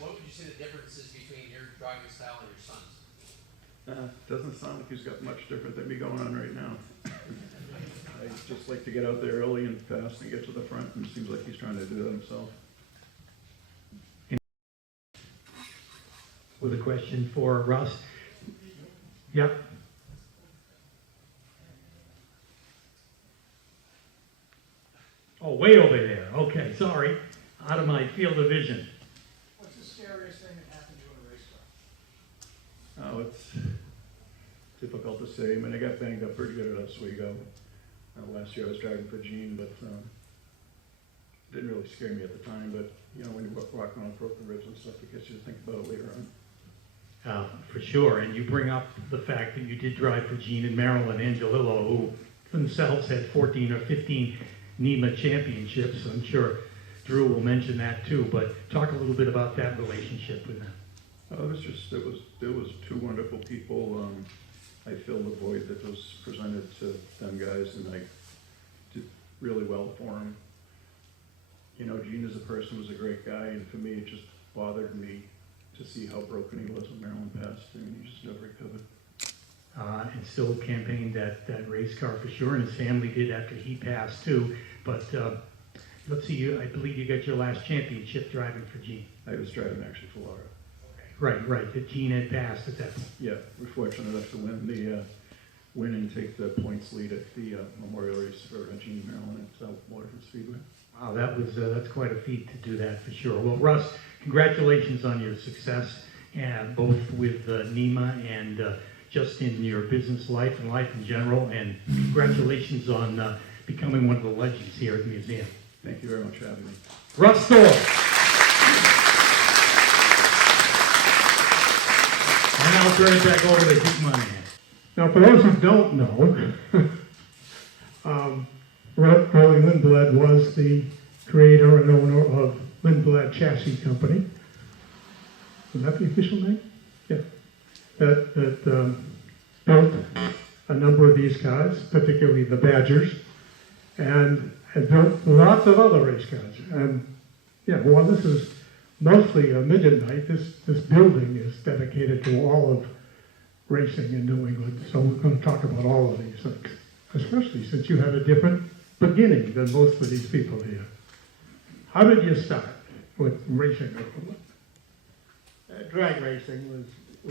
What would you say the difference is between your driving style and your son's? Doesn't sound like he's got much different than me going on right now. I just like to get out there early and fast and get to the front, and it seems like he's trying to do that himself. With a question for Russ. Yep. Oh, way over there. Okay, sorry. Out of my field of vision. What's the scariest thing that happened to you in a race car? Oh, it's difficult to say. I mean, I got banged up pretty good at Oswego. Last year I was driving for Gene, but it didn't really scare me at the time. But, when you walk around broken ribs and stuff, it gets you to think about it later on. For sure, and you bring up the fact that you did drive for Gene and Marilyn Angelillo, who themselves had 14 or 15 NEMA championships. I'm sure Drew will mention that too, but talk a little bit about that relationship with them. It was two wonderful people. I filled the void that was presented to them guys, and I did really well for them. You know, Gene as a person was a great guy, and for me, it just bothered me to see how broken he was when Marilyn passed. I mean, he just never recovered. And still campaigned that race car for sure, and his family did after he passed too. But let's see, I believe you got your last championship driving for Gene. I was driving actually for Laura. Right, that Gene had passed at that point. Yeah, we're fortunate enough to win and take the points lead at the memorial race for Gene and Marilyn at Waterford Speedway. Wow, that's quite a feat to do that for sure. Well, Russ, congratulations on your success, both with NEMA and just in your business life and life in general, and congratulations on becoming one of the legends here at the museum. Thank you very much for having me. Russ Stoehr. And I'll turn it back over to Dick Monahan. Now, for those who don't know, Rollie Lindblad was the creator and owner of Lindblad Chassis Company. Is that the official name? Yeah. That built a number of these cars, particularly the Badgers, and had built lots of other race cars. And yeah, well, this is mostly a midget night. This building is dedicated to all of racing in New England, so we're going to talk about all of these things, especially since you had a different beginning than most of these people here. How did you start with racing? Drag racing was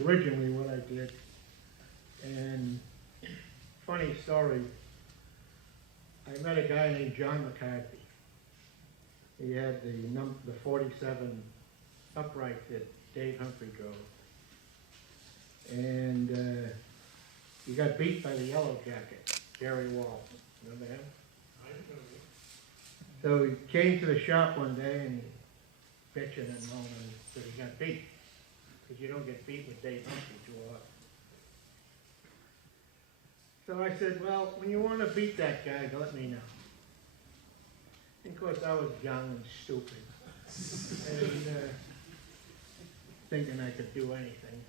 originally what I did, and funny story, I met a guy named John McCarthy. He had the 47 upright that Dave Humphrey drove. And he got beat by the Yellow Jacket, Jerry Wall. Remember him? So he came to the shop one day and bitching and moaning that he got beat. Because you don't get beat with Dave Humphrey too often. So I said, well, when you want to beat that guy, let me know. And of course, I was young and stupid. And thinking I could do anything.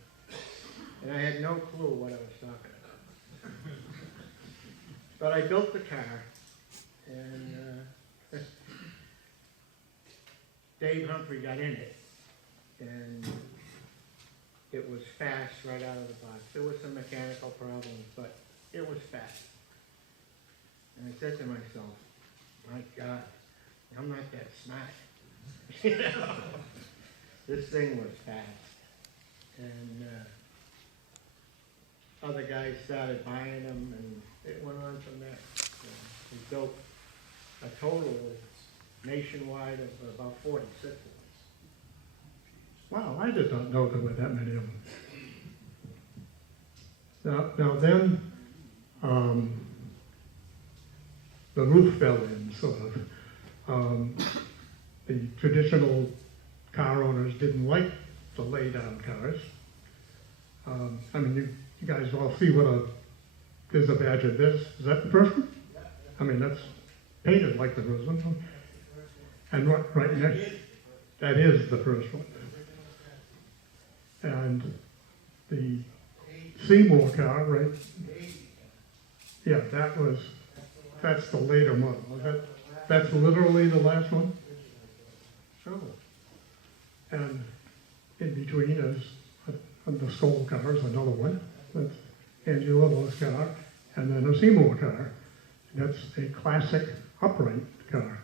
And I had no clue what I was talking about. But I built the car, and Dave Humphrey got in it, and it was fast right out of the box. There was some mechanical problems, but it was fast. And I said to myself, my God, I'm not that smart. You know? This thing was fast. And other guys started buying them, and it went on from there. So we built a total nationwide of about 46 of them. Wow, I did not know there were that many of them. Now then, the roof fell in, sort of. The traditional car owners didn't like the lay-down cars. I mean, you guys all see there's a Badger. Is that the first one? I mean, that's painted like the first one. And right next, that is the first one. And the Seymour car, right? Yeah, that's the later model. That's literally the last one? Oh. And in between is the Soul car is another one. That's Angela Lowe's car. And then a Seymour car. That's a classic upright car.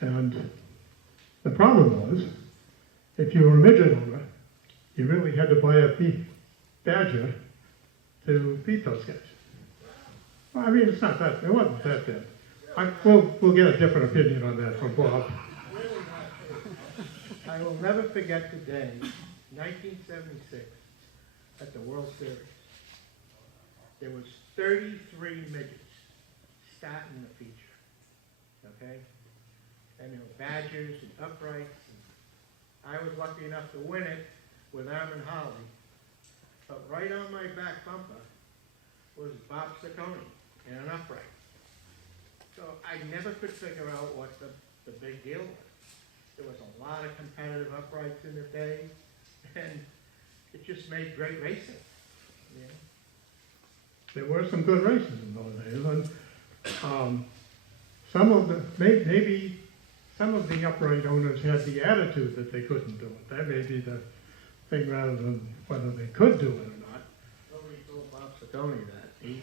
And the problem was, if you were a midget owner, you really had to buy a Badger to beat those guys. Well, I mean, it wasn't that bad. We'll get a different opinion on that from Bob. I will never forget the day, 1976, at the World Series. There was 33 midgets starting the feature, okay? And there were Badgers and uprights. And I was lucky enough to win it with Armin Harley. But right on my back bumper was Bob Ciccone in an upright. So I never could figure out what the the big deal was. There was a lot of competitive uprights in the day, and it just made great racing, you know? There were some good races in those days, and some of the, maybe some of the upright owners had the attitude that they couldn't do it. That may be the thing rather than whether they could do it or not. Nobody told Bob Stoehr that. He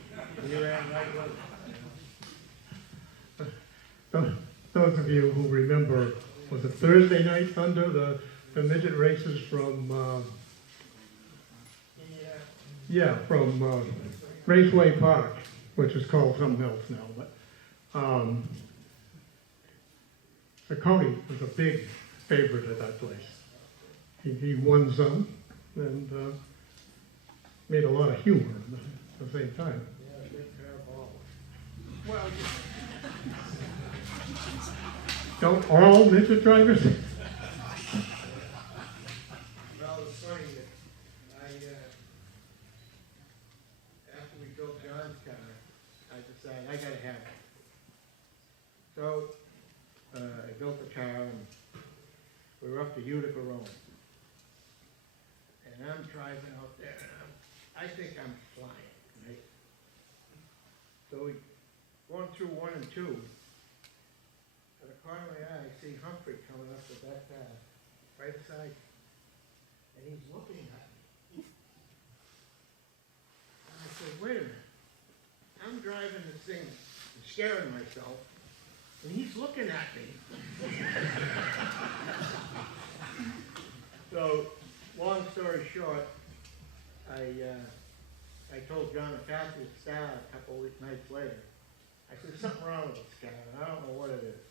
ran right with it. Those of you who remember, was it Thursday night Thunder, the midget races from, from Raceway Park, which is called something else now, but so Cody was a big favorite at that place. He won some and made a lot of humor at the same time. Yeah, big pair of balls. Well, don't all midget drivers? Well, it's funny that after we built John's car, I decided I gotta have it. So, I built the car and we were up to Utica Road. And I'm driving out there and I think I'm flying, right? So we going through 1 and 2. At the corner of my eye, I see Humphrey coming up the back path, right beside me. And he's looking at me. And I said, wait a minute. I'm driving this thing, and scaring myself, and he's looking at me. So, long story short, I told John McCarthy at Star a couple of nights later. I said, something wrong with this car, and I don't know what it is.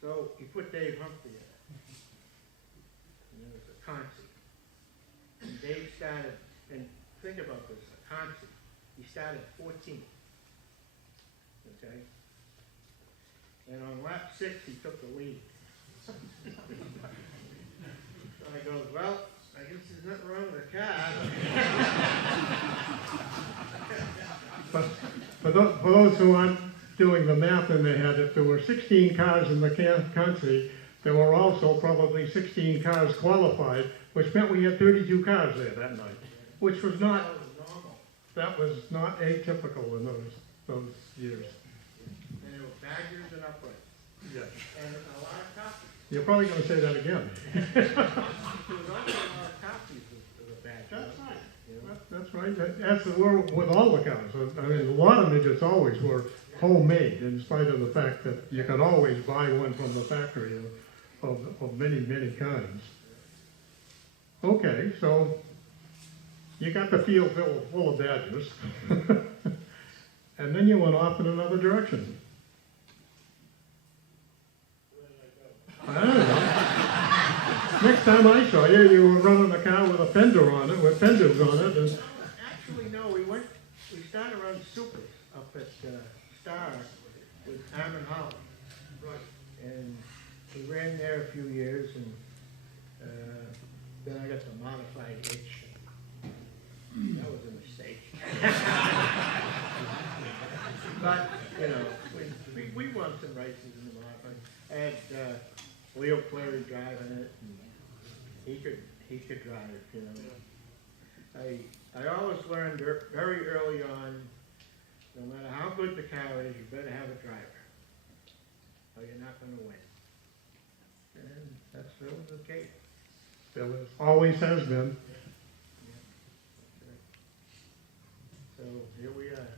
So he put Dave Humphrey in it. And it was a Consi. And Dave started, and think about this, a Consi. He started 14th. Okay? And on lap 6, he took the lead. So I goes, well, I guess there's nothing wrong with the car. But for those who aren't doing the math in their head, if there were 16 cars in the country, there were also probably 16 cars qualified, which meant we had 32 cars there that night, which was not, that was not atypical in those years. And there were Badgers and uprights. Yes. And a lot of copies. You're probably going to say that again. There was also a lot of copies of the Badgers. That's right. You know? That's right. As it were with all the cars. I mean, a lot of midgets always were homemade, in spite of the fact that you could always buy one from the factory of many, many kinds. Okay, so you got the field full of Badgers, and then you went off in another direction. I don't know. Next time I saw you, you were running a car with a fender on it, with fenders on it, and Actually, no, we started running supers up at Star with Hammond Holland. Right. And we ran there a few years, and then I got the modified hitch. That was a mistake. But, you know, we won some races in the modified. I had Leo Clary driving it, and he could drive it, you know. I always learned very early on, no matter how good the car is, you better have a driver, or you're not going to win. And that's really the case. there was, always has been. So here we are.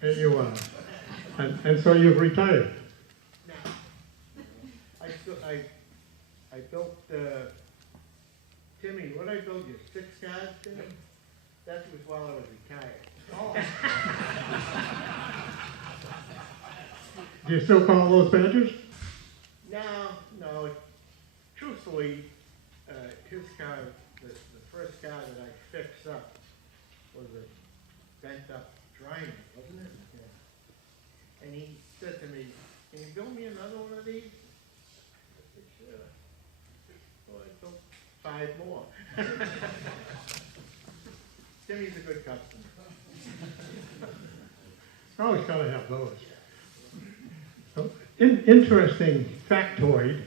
Here you are. And so you've retired. Now, I built, Timmy, what I built you, 6 cars, Timmy? That was while I was retired. Do you still call those Badgers? No, truthfully, his car, the first car that I fixed up was a bent up Traynor, wasn't it? Yeah. And he said to me, can you build me another one of these? I said, sure. Well, I built 5 more. Timmy's a good customer. Always gotta have those. So, interesting factoid,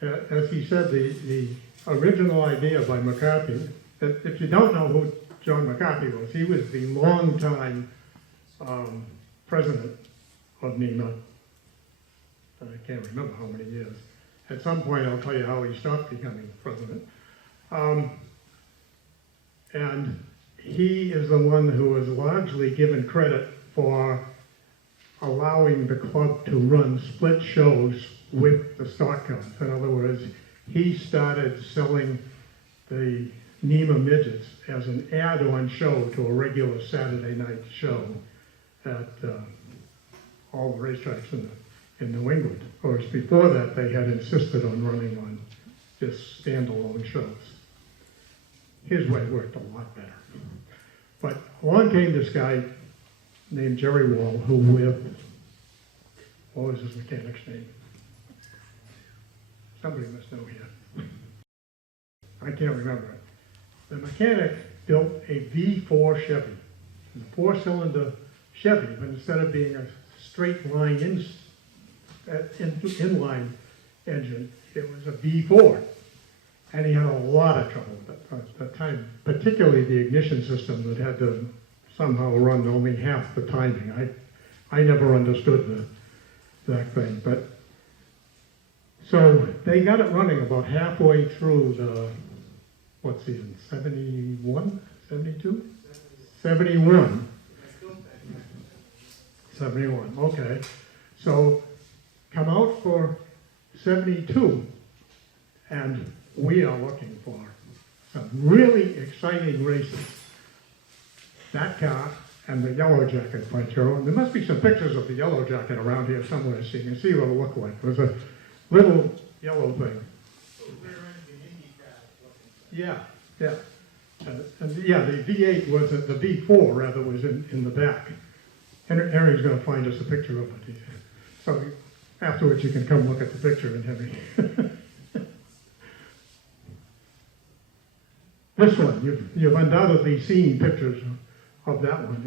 as he said, the original idea by McCarthy, that if you don't know who John McCarthy was, he was the longtime president of NEMA. I can't remember how many years. At some point, I'll tell you how he stopped becoming president. And he is the one who was largely given credit for allowing the club to run split shows with the stock cars. In other words, he started selling the NEMA midgets as an add-on show to a regular Saturday night show at all the racetracks in New England. Of course, before that, they had insisted on running on just standalone shows. His way worked a lot better. But along came this guy named Jerry Wall, who lived, what was his mechanic's name? Somebody must know here. I can't remember it. The mechanic built a V4 Chevy, a four-cylinder Chevy, but instead of being a straight line inline engine, it was a V4. And he had a lot of trouble with it at the time, particularly the ignition system that had to somehow run only half the timing. I never understood that thing. But so they got it running about halfway through the, what season, 71, 72? 71. 71, okay. So come out for 72, and we are looking for some really exciting races. That car and the Yellow Jacket by Joe. There must be some pictures of the Yellow Jacket around here somewhere so you can see what it looked like. It was a little yellow thing. Yeah, yeah. And yeah, the V8 was, the V4 rather, was in the back. Henry's going to find us a picture of it. So afterwards you can come look at the picture and have me. This one, you've undoubtedly seen pictures of that one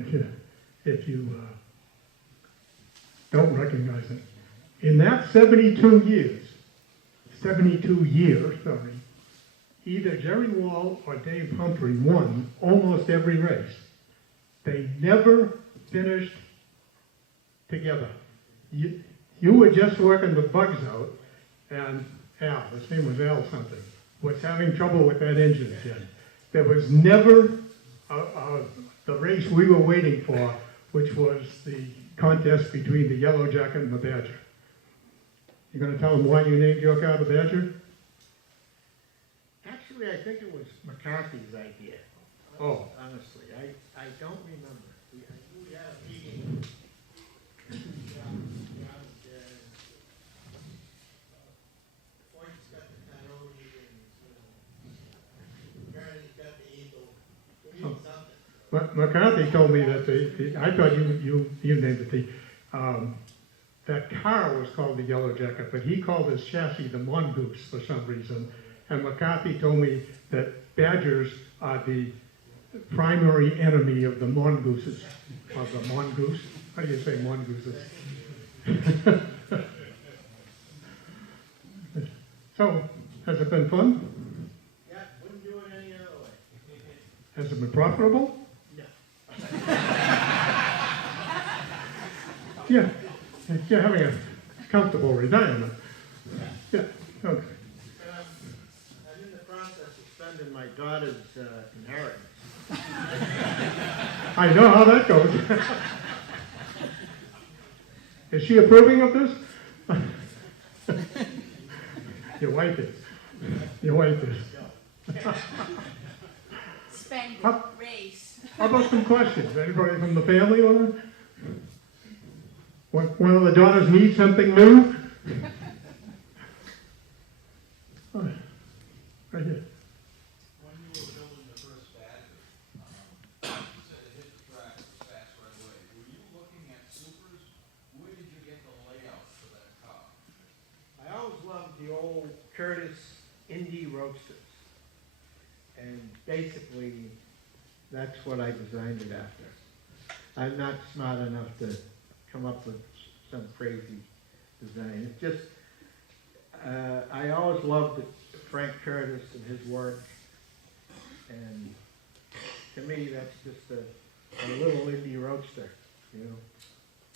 if you don't recognize it. In that 72 years, either Jerry Wall or Dave Humphrey won almost every race. They never finished together. You were just working the bugs out, and Al, his name was Al something, was having trouble with that engine again. There was never the race we were waiting for, which was the contest between the Yellow Jacket and the Badger. You going to tell them why you named your car the Badger? Actually, I think it was McCarthy's idea. Oh. Honestly, I don't remember. We had a meeting. Floyd's got the Coyote and Gurney's got the Eagle. We need something. McCarthy told me that I thought you named it that car was called the Yellow Jacket, but he called his chassis the Mongoose for some reason. And McCarthy told me that Badgers are the primary enemy of the mongooses. Of the mongoose? How do you say mongooses? So, has it been fun? Yeah, wouldn't do it any other way. Has it been profitable? No. Yeah, you're having a comfortable retirement. Yeah, okay. I'm in the process of spending my daughter's inheritance. I know how that goes. Is she approving of this? Your wife is. Your wife is. Spend race. How about some questions? Anybody from the family want to? One of the daughters need something new? Oh, right here. When you were building the first Badger, you said it hit the track fast right away. Were you looking at supers? Where did you get the layout for that car? I always loved the old Curtis Indy Roadsters. And basically, that's what I designed it after. I'm not smart enough to come up with some crazy design. It's just, I always loved Frank Curtis and his work. And to me, that's just a little Indy roadster, you know.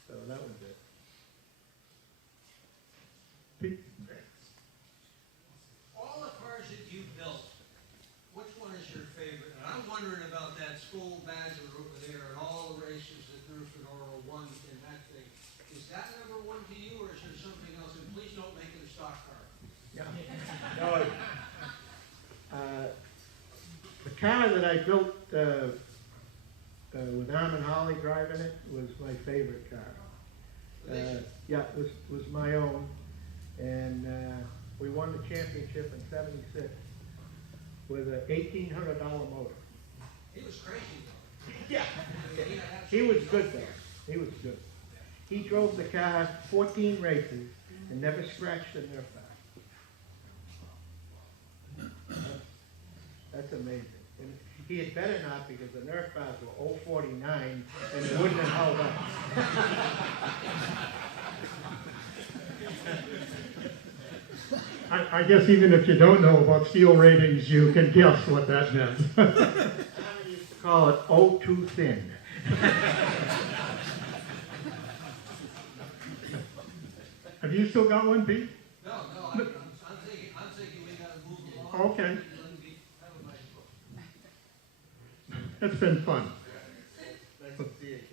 So that was it. All the cars that you built, which one is your favorite? And I'm wondering about that school badger over there and all the races that Drew Fornoro won in that thing. Is that number one to you, or is there something else? And please don't make it a stock car. Yeah. No, the car that I built with Arm and Holly driving it was my favorite car. Yeah, it was my own, and we won the championship in '76 with an $1,800 motor. He was crazy though. Yeah. He had He was absolutely good though. He was good. He drove the car 14 races and never scratched a Nerf bar. That's amazing. And he had better not, because the Nerf bars were 049 and it wouldn't have held up. I guess even if you don't know about steel ratings, you can guess what that meant. I used to call it 0 too thin. Have you still got one, Pete? No, I'm thinking we gotta move along. Okay. Let me be- have a nice book. It's been fun. Nice to see you again.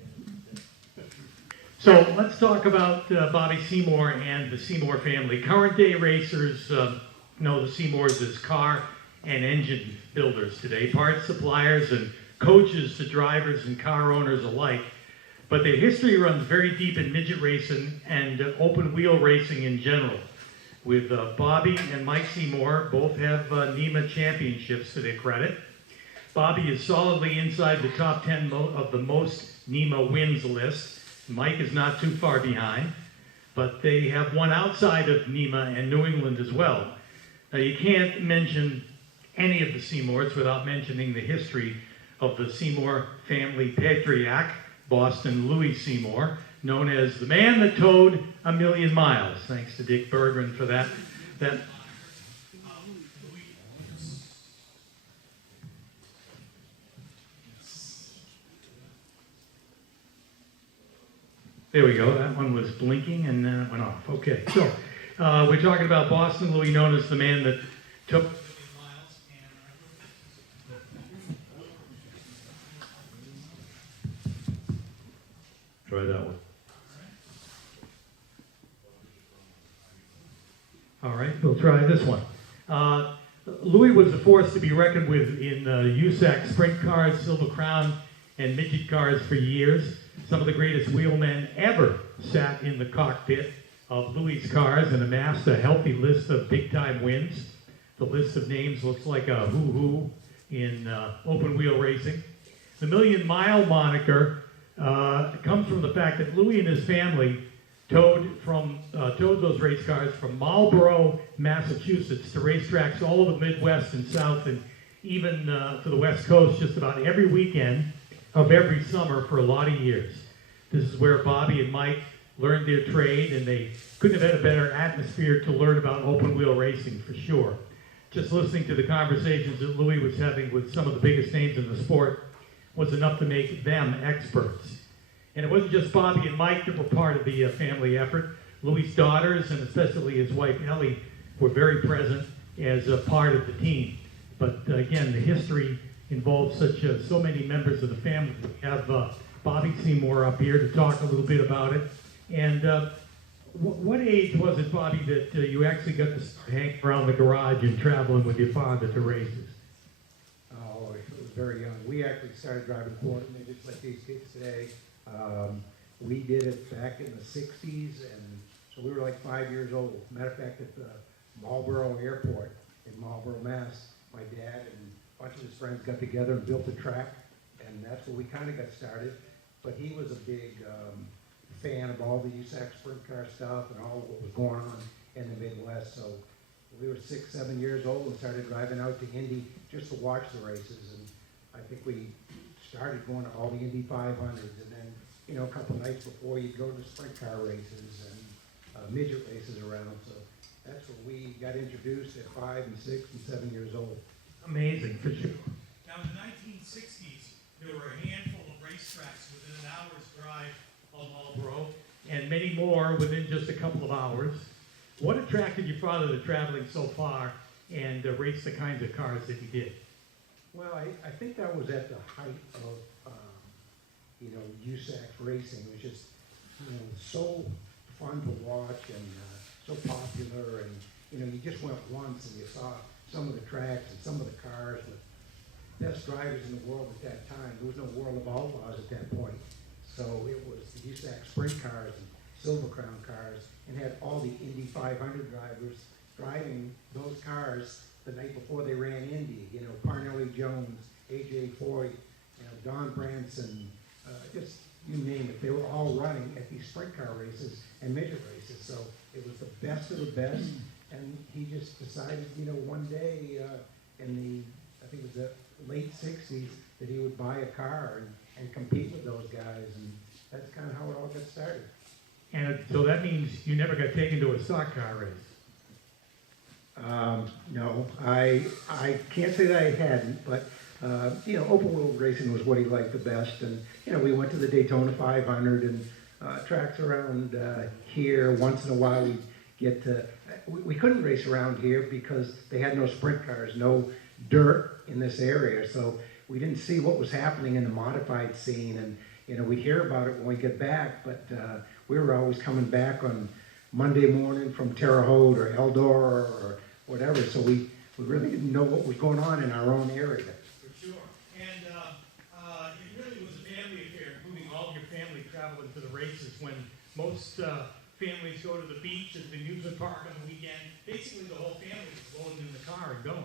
So let's talk about Bobby Seymour and the Seymour family. Current day racers know the Seymours as car and engine builders today, parts suppliers and coaches to drivers and car owners alike. But their history runs very deep in midget racing and open wheel racing in general. With Bobby and Mike Seymour, both have NEMA championships to their credit. Bobby is solidly inside the top 10 of the most NEMA wins list. Mike is not too far behind, but they have one outside of NEMA and New England as well. Now, you can't mention any of the Seymours without mentioning the history of the Seymour family patriarch, Boston Louis Seymour, known as the man that towed a million miles. Thanks to Dick Bergman for that. There we go. That one was blinking and then it went off. Okay, so we're talking about Boston Louis, known as the man that took. Try that one. All right, we'll try this one. Louis was a force to be reckoned with in USAC sprint cars, Silver Crown, and midget cars for years. Some of the greatest wheelmen ever sat in the cockpit of Louis' cars and amassed a healthy list of big-time wins. The list of names looks like a who-who in open wheel racing. The Million Mile moniker comes from the fact that Louis and his family towed those race cars from Marlborough, Massachusetts, to racetracks all over the Midwest and South, and even to the West Coast just about every weekend of every summer for a lot of years. This is where Bobby and Mike learned their trade, and they couldn't have had a better atmosphere to learn about open wheel racing for sure. Just listening to the conversations that Louis was having with some of the biggest names in the sport was enough to make them experts. And it wasn't just Bobby and Mike that were part of the family effort. Louis' daughters, and especially his wife Ellie, were very present as a part of the team. But again, the history involves so many members of the family. We have Bobby Seymour up here to talk a little bit about it. And what age was it, Bobby, that you actually got to hang around the garage and traveling with your father to races? Oh, it was very young. We actually started driving quarter midgets like these kids today. We did it back in the 60s, and so we were like 5 years old. Matter of fact, at the Marlborough Airport in Marlborough, Mass, my dad and a bunch of his friends got together and built a track, and that's where we kind of got started. But he was a big fan of all the USAC sprint car stuff and all what was going on in the Midwest. So we were 6, 7 years old and started driving out to Indy just to watch the races. And I think we started going to all the Indy 500s, and then, you know, a couple nights before you'd go to sprint car races. And midget races around. So that's where we got introduced at 5 and 6 and 7 years old. Amazing, for sure. Now, in the 1960s, there were a handful of racetracks within an hour's drive of Marlboro. And many more within just a couple of hours. What attracted your father to traveling so far and race the kinds of cars that he did? Well, I think that was at the height of, USAC racing. It was just, so fun to watch and so popular. And, you just went once and you saw some of the tracks and some of the cars with best drivers in the world at that time. There was no World of Outlaws at that point. So it was the USAC sprint cars and Silver Crown cars, and had all the Indy 500 drivers driving those cars the night before they ran Indy. Parnelli Jones, A.J. Foyt, Don Branson, just you name it. They were all running at these sprint car races and midget races. So it was the best of the best, and he just decided, one day in the, I think it was the late 60s, that he would buy a car and compete with those guys, and that's kind of how it all got started. And so that means you never got taken to a stock car race. No, I can't say that I hadn't, but open wheel racing was what he liked the best, and we went to the Daytona 500 and tracks around here. Once in a while we get to. We couldn't race around here because they had no sprint cars, no dirt in this area, so we didn't see what was happening in the modified scene, and we'd hear about it when we get back, but we were always coming back on Monday morning from Terre Haute or Eldora or whatever, so we really didn't know what was going on in our own area. For sure. And it really was a family affair, including all of your family traveling to the races when most families go to the beach at the amusement park on the weekend. Basically, the whole family was loading in the car and going.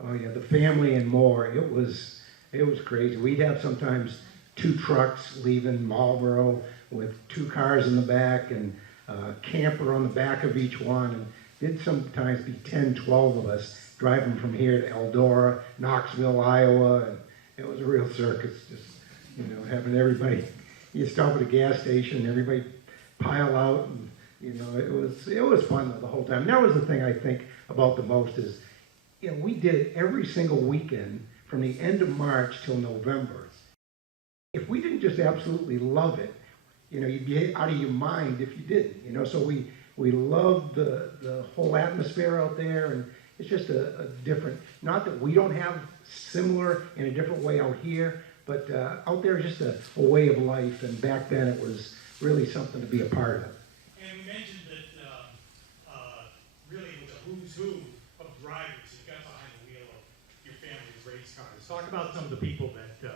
Oh yeah, the family and more. It was crazy. We'd have sometimes 2 trucks leaving Marlboro with 2 cars in the back and a camper on the back of each one, and it'd sometimes be 10, 12 of us driving from here to Eldora, Knoxville, Iowa, and it was a real circus. Just having everybody. You stop at a gas station, everybody pile out, and it was fun the whole time. And that was the thing I think about the most is. We did it every single weekend from the end of March till November. If we didn't just absolutely love it, you'd be out of your mind if you didn't. So we loved the whole atmosphere out there, and it's just a different. Not that we don't have similar in a different way out here, but out there is just a way of life. And back then, it was really something to be a part of. And we mentioned that really it was a who's who of drivers. Talk about some of the people that,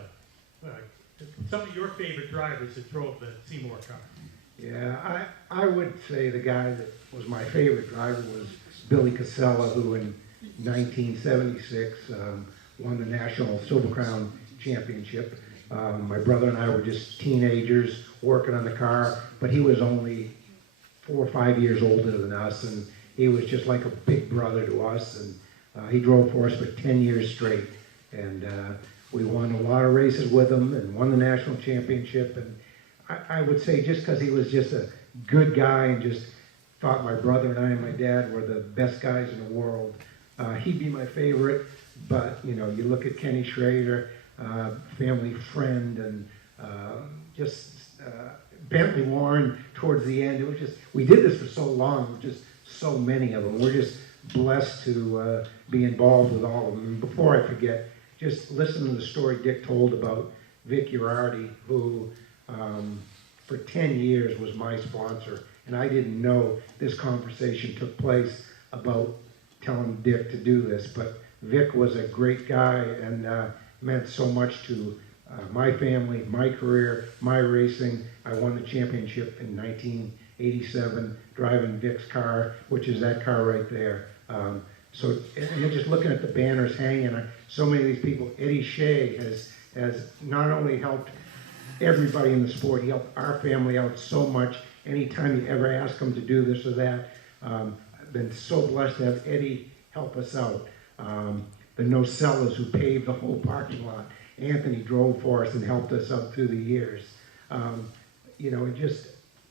some of your favorite drivers that drove the Seymour car. Yeah, I would say the guy that was my favorite driver was Billy Casella, who in 1976 won the National Silver Crown Championship. My brother and I were just teenagers working on the car, but he was only 4 or 5 years older than us, and he was just like a big brother to us, and he drove for us for 10 years straight. And we won a lot of races with him and won the national championship. And I would say just because he was just a good guy and just thought my brother and I and my dad were the best guys in the world, he'd be my favorite. But, you look at Kenny Schrader, family friend, and Bentley Warren towards the end. It was just, we did this for so long, just so many of them. We're just blessed to be involved with all of them. And before I forget, just listen to the story Dick told about Vic Urardi, who for 10 years was my sponsor, and I didn't know this conversation took place about telling Dick to do this, but Vic was a great guy and meant so much to my family, my career, my racing. I won the championship in 1987 driving Vic's car, which is that car right there. So, and then just looking at the banners hanging, so many of these people. Eddie Shea has not only helped everybody in the sport, he helped our family out so much. Anytime you ever ask him to do this or that, I've been so blessed to have Eddie help us out. The Nocellas who paved the whole parking lot. Anthony drove for us and helped us out through the years. And just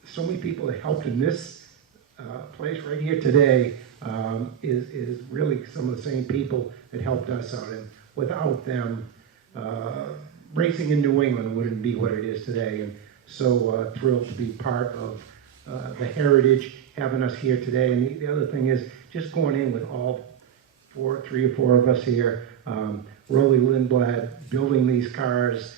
so many people that helped in this place right here today is really some of the same people that helped us out. And without them, racing in New England wouldn't be what it is today. And so thrilled to be part of the heritage, having us here today. And the other thing is just going in with all three or four of us here, Rollie Lindblad, building these cars.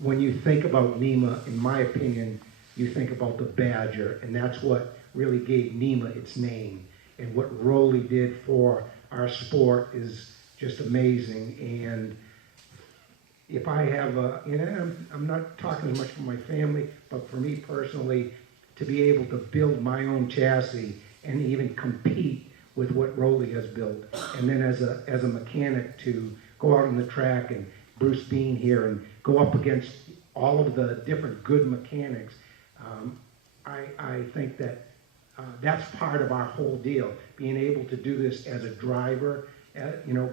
When you think about NEMA, in my opinion, you think about the Badger, and that's what really gave NEMA its name. And what Rollie did for our sport is just amazing. And if I have I'm not talking as much for my family, but for me personally, to be able to build my own chassis and even compete with what Rollie has built. And then as a mechanic to go out on the track, and Bruce being here, and go up against all of the different good mechanics, I think that that's part of our whole deal. Being able to do this as a driver,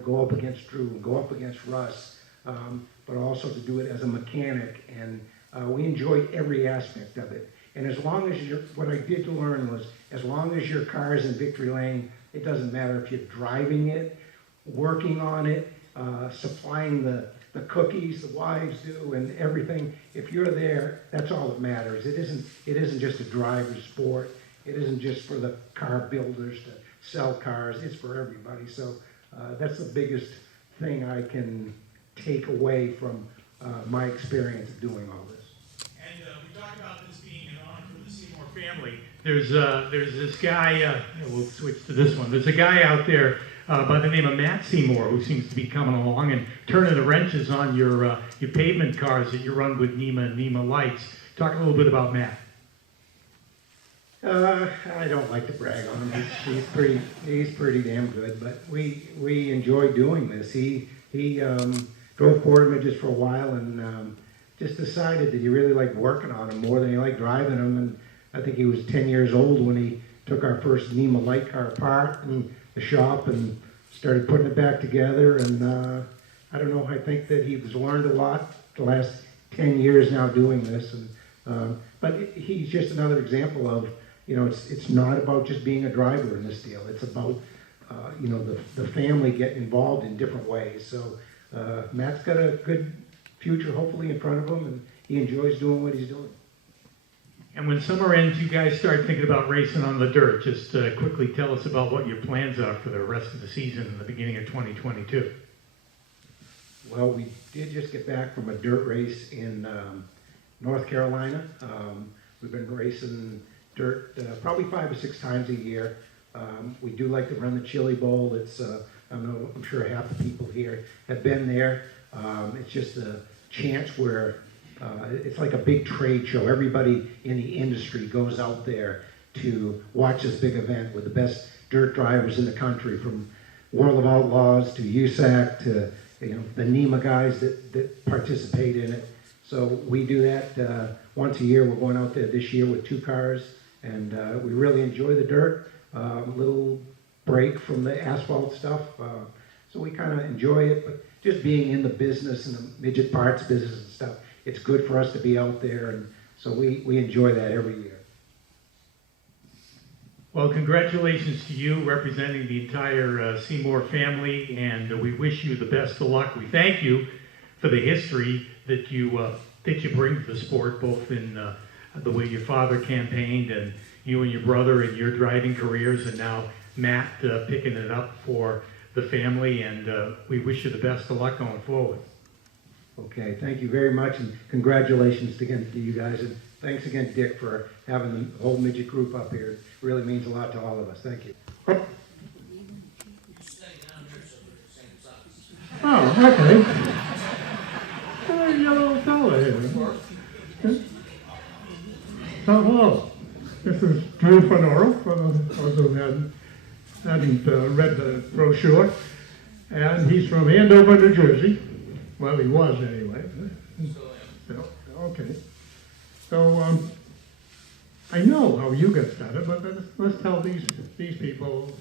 go up against Drew, and go up against Russ, but also to do it as a mechanic. And we enjoyed every aspect of it. And as long as what I did learn was, as long as your car is in victory lane, it doesn't matter if you're driving it, working on it, supplying the cookies the wives do and everything. If you're there, that's all that matters. It isn't just a driver's sport. It isn't just for the car builders to sell cars. It's for everybody. So that's the biggest thing I can take away from my experience of doing all this. And we talk about this being an honor for the Seymour family. There's this guy, we'll switch to this one. There's a guy out there by the name of Matt Seymour, who seems to be coming along and turning the wrenches on your pavement cars that you run with NEMA and NEMA lights. Talk a little bit about Matt. I don't like to brag on him. He's pretty damn good. But we enjoy doing this. He drove quarter midgets for a while and just decided that he really liked working on them more than he liked driving them. And I think he was 10 years old when he took our first NEMA light car apart in the shop and started putting it back together. And I don't know, I think that he's learned a lot the last 10 years now doing this. And but he's just another example of, it's not about just being a driver in this deal. It's about, the family getting involved in different ways. So Matt's got a good future hopefully in front of him, and he enjoys doing what he's doing. And when summer ends, you guys start thinking about racing on the dirt. Just quickly tell us about what your plans are for the rest of the season and the beginning of 2022. Well, we did just get back from a dirt race in North Carolina. We've been racing dirt probably 5 or 6 times a year. We do like to run the Chili Bowl. It's I'm sure half the people here have been there. It's just a chance where it's like a big trade show. Everybody in the industry goes out there to watch this big event with the best dirt drivers in the country, from World of Outlaws to USAC to the NEMA guys that participate in it. So we do that once a year. We're going out there this year with 2 cars, and we really enjoy the dirt. Little break from the asphalt stuff, so we kind of enjoy it. But just being in the business and the midget parts business and stuff, it's good for us to be out there, and so we enjoy that every year. Well, congratulations to you representing the entire Seymour family, and we wish you the best of luck. We thank you for the history that you bring to the sport, both in the way your father campaigned and you and your brother in your driving careers, and now Matt picking it up for the family, and we wish you the best of luck going forward. Okay, thank you very much, and congratulations again to you guys, and thanks again, Dick, for having the whole midget group up here. It really means a lot to all of us. Thank you. You stay down there so we're the same size. Oh, okay. You're a little taller here. So, hello. This is Drew Fornoro, for those who hadn't read the brochure. And he's from Andover, New Jersey. Well, he was anyway. So, okay. So, I know how you got started, but let's tell these people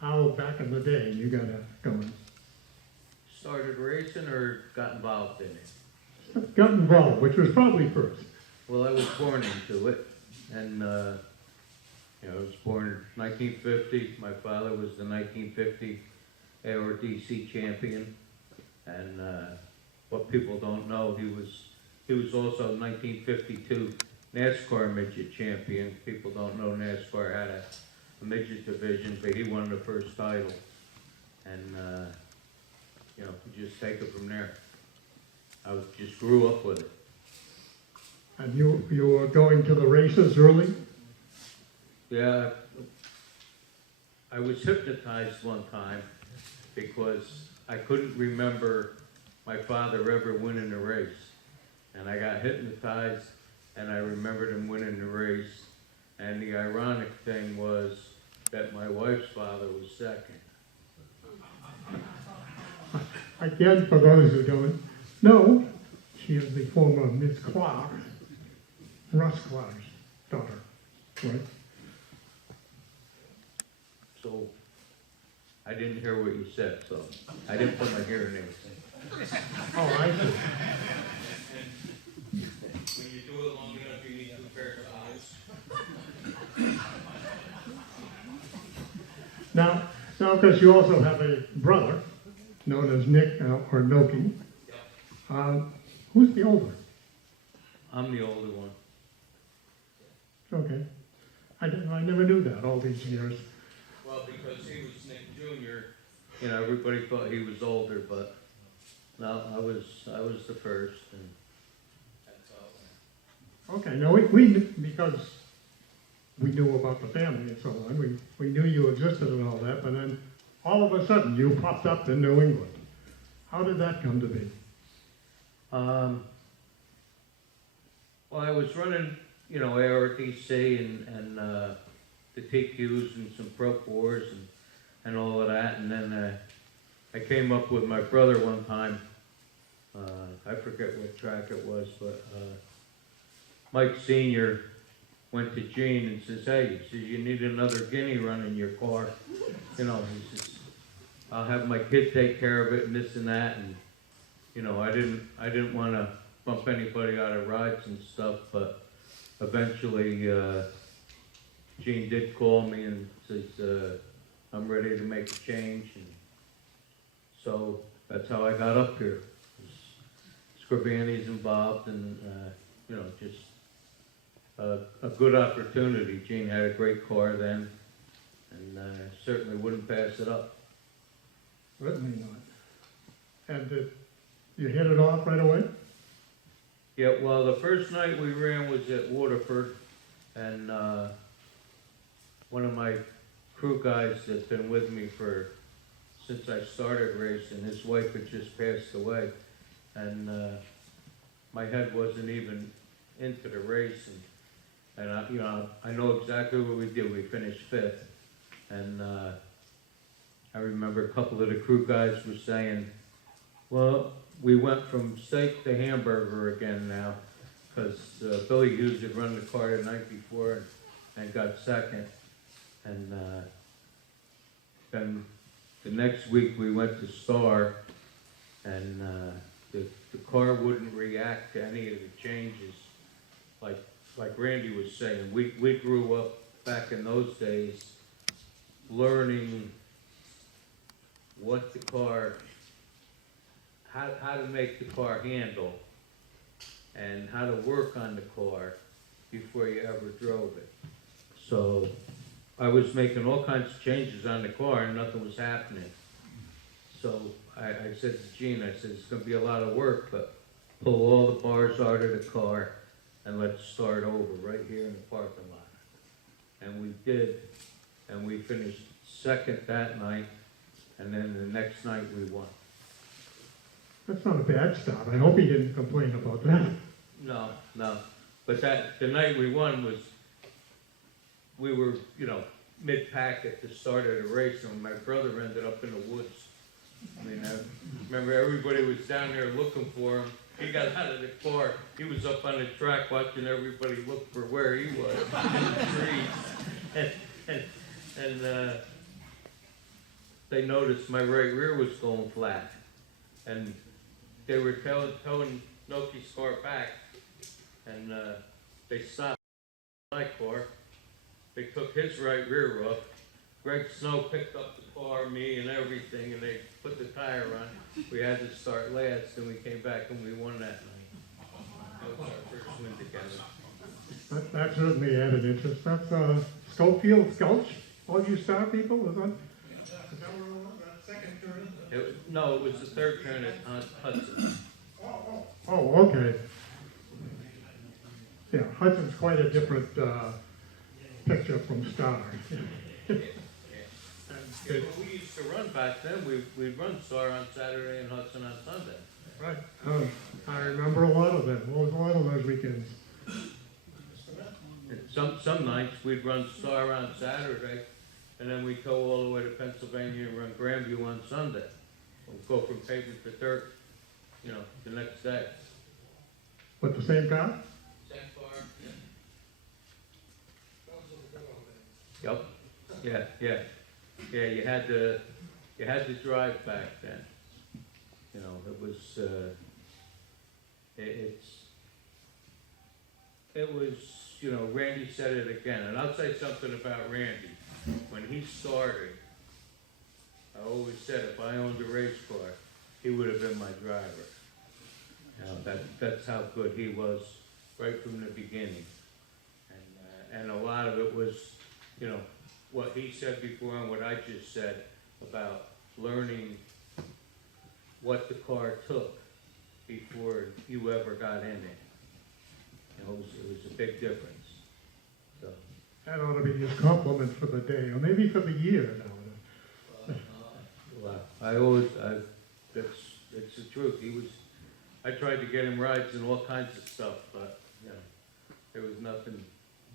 how back in the day you got going. Started racing or got involved in it? Got involved, which was probably first. Well, I was born into it, and You know, I was born in 1950. My father was the 1950 ARDC champion, and what people don't know, he was also 1952 NASCAR midget champion. People don't know NASCAR had a midget division, but he won the first title, and you know, you just take it from there. I just grew up with it. And you were going to the races early? Yeah, I was hypnotized one time because I couldn't remember my father ever winning a race. And I got hypnotized and I remembered him winning the race. And the ironic thing was that my wife's father was second. Again, for those who don't know, she is the former Miss Clark, Russ Clark's daughter, right? So I didn't hear what you said, so I didn't put my hearing aids in. Oh, I see. When you do it long enough, you need 2 pairs of eyes. Now, because you also have a brother known as Nick or Noki. Who's the older? I'm the older one. Okay. I never knew that all these years. Well, because he was Nick Jr., you know, everybody thought he was older, but no, I was the first, and that's all. Okay, now we because we knew about the family and so on, we knew you existed and all that, but then all of a sudden you popped up in New England. How did that come to be? Well, I was running, you know, ARDC and the TQs and some Pro 4s and all of that, and then I came up with my brother one time. I forget what track it was, but Mike Sr. went to Gene and says, "Hey," he says, "you need another guinea run in your car." You know, he says, "I'll have my kid take care of it and this and that," and you know, I didn't want to bump anybody out of rides and stuff, but eventually Gene did call me and says, "I'm ready to make a change," and so that's how I got up here. Scribani's involved, and you know, just a good opportunity. Gene had a great car then, and certainly wouldn't pass it up. Certainly not. And did you hit it off right away? Yeah, well, the first night we ran was at Waterford, and one of my crew guys that's been with me since I started racing, his wife had just passed away, and my head wasn't even into the race, and I, you know, I know exactly what we did. We finished 5th, and I remember a couple of the crew guys were saying, "Well, we went from steak to hamburger again now," because Billy Hughes had run the car the night before and got second, and then the next week we went to Star, and the car wouldn't react to any of the changes, like Randy was saying. We grew up back in those days learning what the car, how to make the car handle and how to work on the car before you ever drove it. So I was making all kinds of changes on the car and nothing was happening. So I said to Gene, I said, "It's gonna be a lot of work, but pull all the bars out of the car and let's start over right here in the parking lot." And we did, and we finished second that night, and then the next night we won. That's not a bad start. I hope he didn't complain about that. No, but the night we won we were, you know, mid-pack at the start of the race, and my brother ended up in the woods. I mean, I remember everybody was down there looking for him. He got out of the car. He was up on the track watching everybody look for where he was in the trees. And they noticed my right rear was going flat. And they were towing Noki's car back. And they stopped my car. they took his right rear off. Greg Snow picked up the car, me and everything, and they put the tire on. We had to start last, and we came back and we won that night. That was our first win together. That certainly added interest. That's Schofield Sculch, all you star people, is that? Second turn? No, it was the third turn at Hudson. Oh, okay. Yeah, Hudson's quite a different picture from Star. Yeah, well, we used to run back then. We'd run Star on Saturday and Hudson on Sunday. Right. I remember a lot of them. What was a lot of those weekends? And some nights we'd run Star on Saturday, and then we'd go all the way to Pennsylvania and run Grandview on Sunday. We'd go from pavement to dirt, you know, the next day. With the same car? Same car, yeah. Yep. Yeah. Yeah, you had to drive back then. You know, it was, it was, you know, Randy said it again, and I'll say something about Randy. When he started, I always said if I owned a race car, he would have been my driver. You know, that's how good he was right from the beginning. And a lot of it was, you know, what he said before and what I just said about learning what the car took before you ever got in it. You know, it was a big difference. So. That ought to be his compliment for the day, or maybe for the year now. Well, it's the truth. I tried to get him rides and all kinds of stuff, but, you know, there was nothing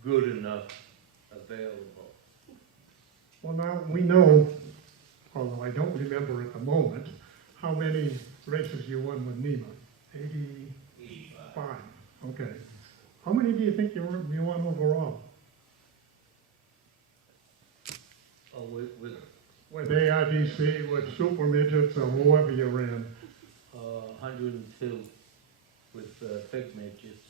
good enough available. Well, now, we know, although I don't remember at the moment, how many races you won with Nema? 85. Okay. How many do you think you won overall? Oh, With ARDC, with Super Midgets, or whoever you ran? 102 with big midgets,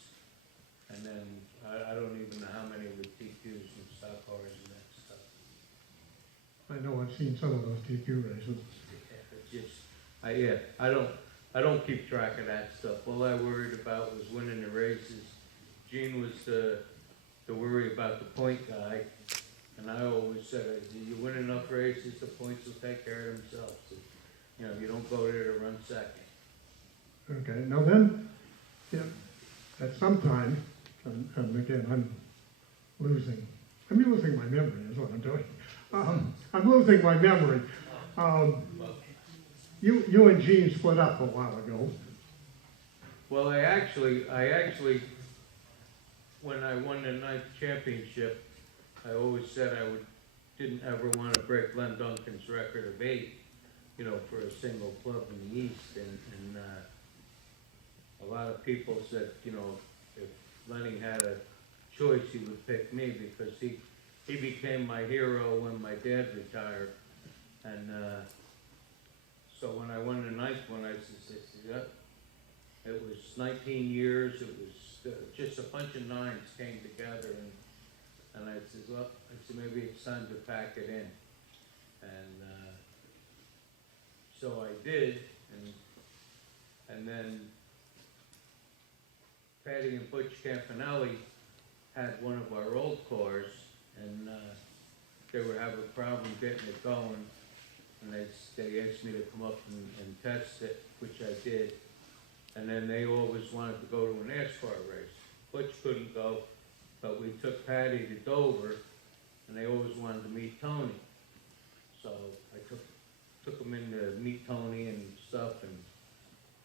and then I don't even know how many with TQs and stock cars and that stuff. I know I've seen some of those TQ races. I don't keep track of that stuff. All I worried about was winning the races. Gene was the worry about the point guy, and I always said, you win enough races, the points will take care of themselves. You know, you don't go there to run second. Okay, now then, yeah, at some time, and again, I'm losing my memory is what I'm doing. I'm losing my memory. You and Gene split up a while ago. Well, I actually, when I won the 9th championship, I always said didn't ever want to break Len Duncan's record of 8, you know, for a single club in the East, and a lot of people said, you know, if Lenny had a choice, he would pick me because he became my hero when my dad retired, and so when I won the 9th one, I said, yep. It was 19 years. It was just a bunch of 9s came together, and I said, well, maybe it's time to pack it in, and so I did, and then Patty and Butch Campanelli had one of our old cars, and they were having a problem getting it going, and they asked me to come up and test it, which I did. And then they always wanted to go to a NASCAR race. Butch couldn't go, but we took Patty to Dover, and they always wanted to meet Tony. So I took them in to meet Tony and stuff,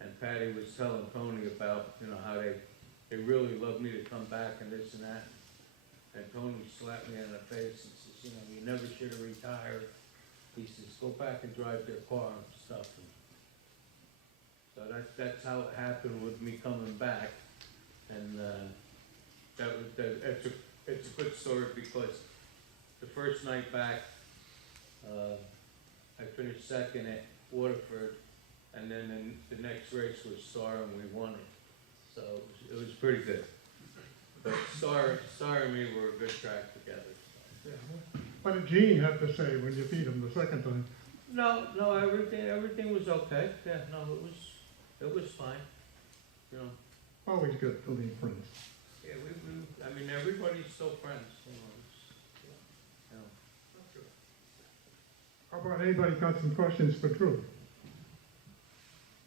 and Patty was telling Tony about, you know, how they really loved me to come back and this and that. And Tony slapped me in the face and says, you know, you never should have retired. He says, go back and drive their car and stuff. So that's how it happened with me coming back. And it's a good story because the first night back, I finished second at Waterford, and then the next race was Star, and we won it. So it was pretty good. But Star and me were a good track together. So. Yeah. What did Gene have to say when you beat him the second time? No, everything was okay. Yeah, no, it was fine. You know, Always good to leave friends. yeah, I mean, everybody's still friends, you know. How about anybody got some questions for Drew?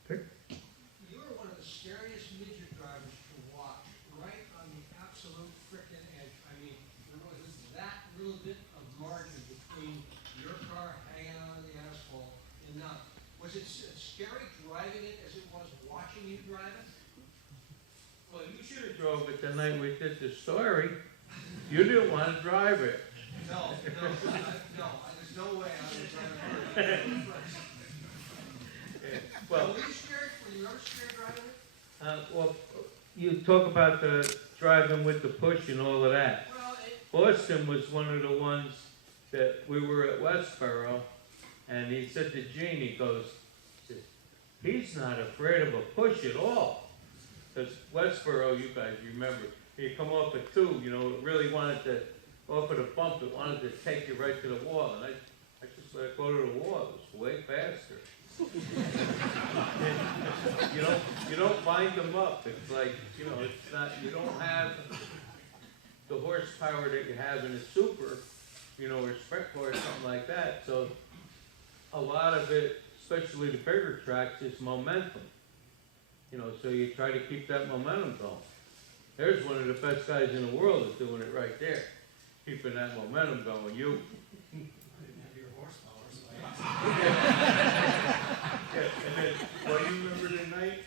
Dick? You are one of the scariest midget drivers to watch, right on the absolute frickin' edge. I mean, there was that little bit of margin between your car hanging onto the asphalt and not. Was it scary driving it as it was watching you drive it? Well, you should have drove it the night we did the story. You didn't want to drive it. No, there's no way I would drive it first. Well, Were you scared? Were you ever scared driving it? well, you talk about the driving with the push and all of that. Well, Boston was one of the ones that we were at Westboro, and he said to Gene, he goes, he's not afraid of a push at all. Because Westboro, you guys remember, you come off a tube, you know, it really wanted to, off of the bump, it wanted to take you right to the wall, and I just let it go to the wall, it was way faster. You don't bind them up, it's like, you know, it's not, you don't have the horsepower that you have in a super, you know, or sprint car or something like that, so a lot of it, especially the bigger tracks, is momentum. You know, so you try to keep that momentum going. There's one of the best guys in the world is doing it right there, keeping that momentum going. You. Yeah, and then, well, you remember the night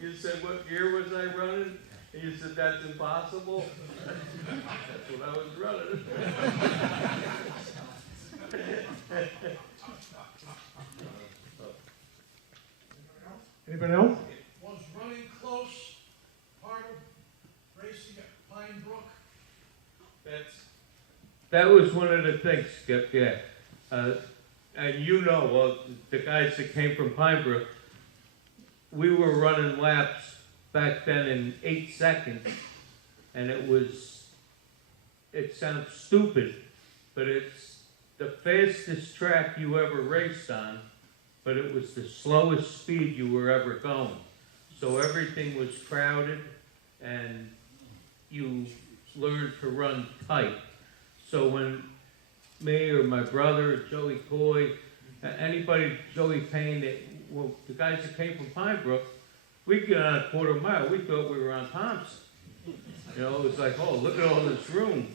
you said, what gear was I running? And you said, that's impossible. That's what I was running. Anybody else? Was running close part of racing at Pine Brook? That was one of the things, Skip, yeah. And you know, well, the guys that came from Pine Brook, we were running laps back then in 8 seconds, and it sounds stupid, but it's the fastest track you ever raced on, but it was the slowest speed you were ever going. So everything was crowded, and you learned to run tight. So when me or my brother, Joey Coy, anybody, Joey Payne, well, the guys that came from Pine Brook, we'd get on a quarter mile, we thought we were on Thompson. You know, it was like, oh, look at all this room.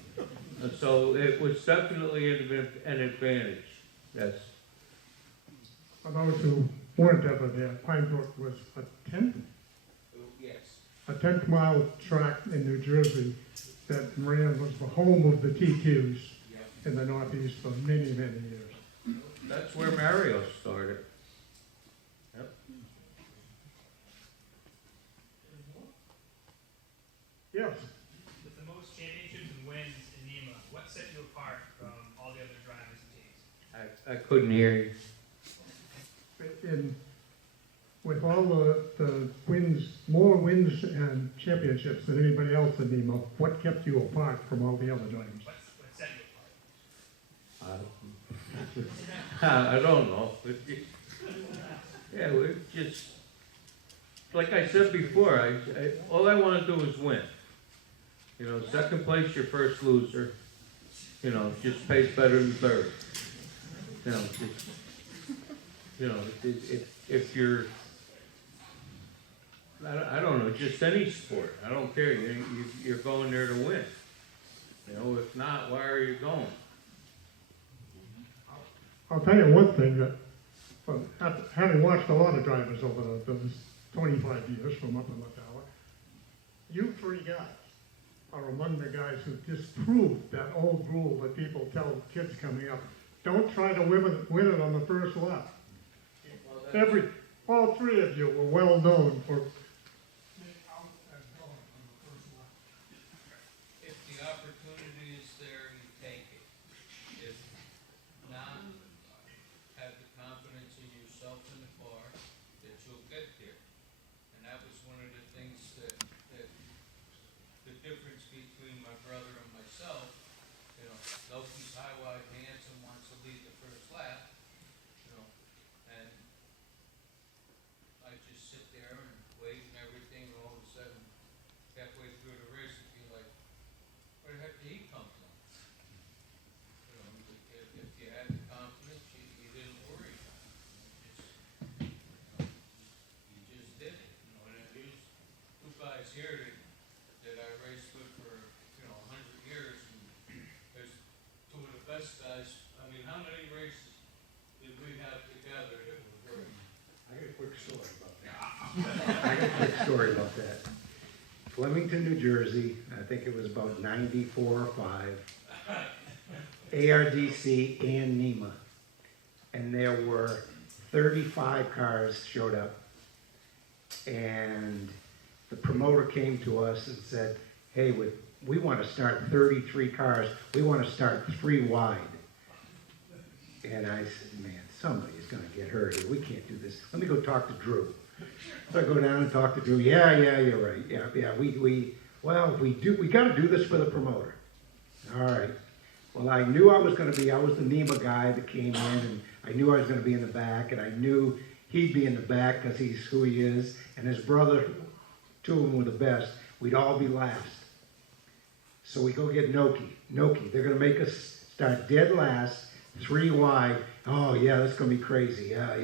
And so it was definitely an advantage, yes. For those who weren't ever there, Pine Brook was a 10th? Yes. A 10th mile track in New Jersey that ran was the home of the TQs in the Northeast for many, many years. That's where Mario started. Yep. Yes. With the most championships and wins in NEMA, what set you apart from all the other drivers and teams? I couldn't hear you. With all the wins, more wins and championships than anybody else in NEMA, what kept you apart from all the other drivers? What set you apart? I don't know. Yeah, we just, like I said before, all I want to do is win. You know, second place, your first loser. You know, just pays better than third. You know, just, you know, if you're, I don't know, just any sport. I don't care. You're going there to win. You know, if not, why are you going? I'll tell you one thing that, having watched a lot of drivers over those 25 years from up in the tower, you three guys are among the guys who disproved that old rule that people tell kids coming up. Don't try to win it on the first lap. All three of you were well known for. If the opportunity is there, you take it. If not, have the confidence in yourself in the car that you'll get there. And that was one of the things that the difference between my brother and myself, you know, this, guys. I mean, how many races did we have together that were great? I got a quick story about that. I got a quick story about that. Flemington, New Jersey, I think it was about 94 or 5, ARDC and NEMA. And there were 35 cars showed up. And the promoter came to us and said, hey, we want to start 33 cars. We want to start 3 wide. And I said, man, somebody's going to get hurt here. We can't do this. Let me go talk to Drew. So I go down and talk to Drew. Yeah, you're right. Yeah. We got to do this for the promoter. All right. Well, I knew I was the NEMA guy that came in, and I knew I was going to be in the back, and I knew he'd be in the back because he's who he is, and his brother, 2 of them were the best. We'd all be last. So we go get Noki. They're going to make us start dead last, 3 wide. Oh, yeah, that's going to be crazy. Yeah.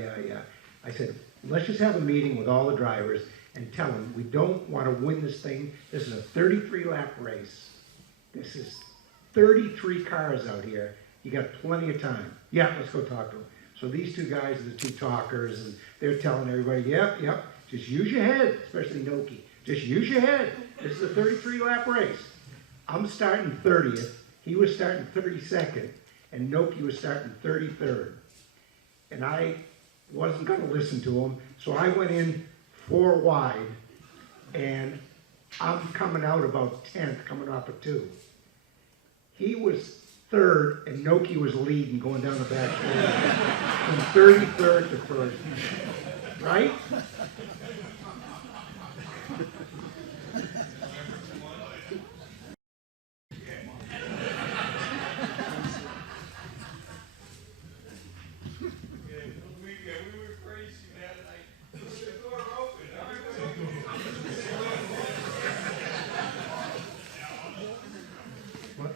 I said, let's just have a meeting with all the drivers and tell them we don't want to win this thing. This is a 33-lap race. This is 33 cars out here. You got plenty of time. Yeah, let's go talk to them. So these 2 guys are the 2 talkers, and they're telling everybody, yep, just use your head, especially Noki. Just use your head. This is a 33-lap race. I'm starting 30th. He was starting 32nd, and Noki was starting 33rd. And I wasn't going to listen to him, so I went in 4 wide, and I'm coming out about 10th, coming off of 2. He was 3rd, and Noki was leading, going down the back from 33rd to 1st. Right?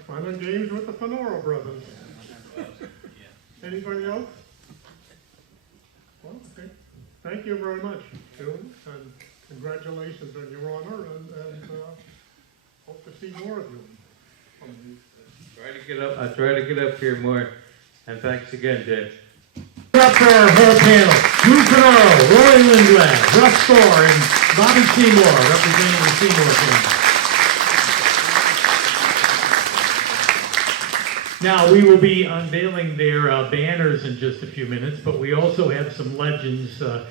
Fun and games with the Fornoro brothers. Anybody else? Well, okay. Thank you very much, June, and congratulations on your honor, and hope to see more of you. I try to get up here more, and thanks again, Dave. Up for our whole panel, Drew Fornoro, Rollie Lindblad, Russ Stoehr, and Bobby Seymour, representing the Seymour family. Now, we will be unveiling their banners in just a few minutes, but we also have some legends that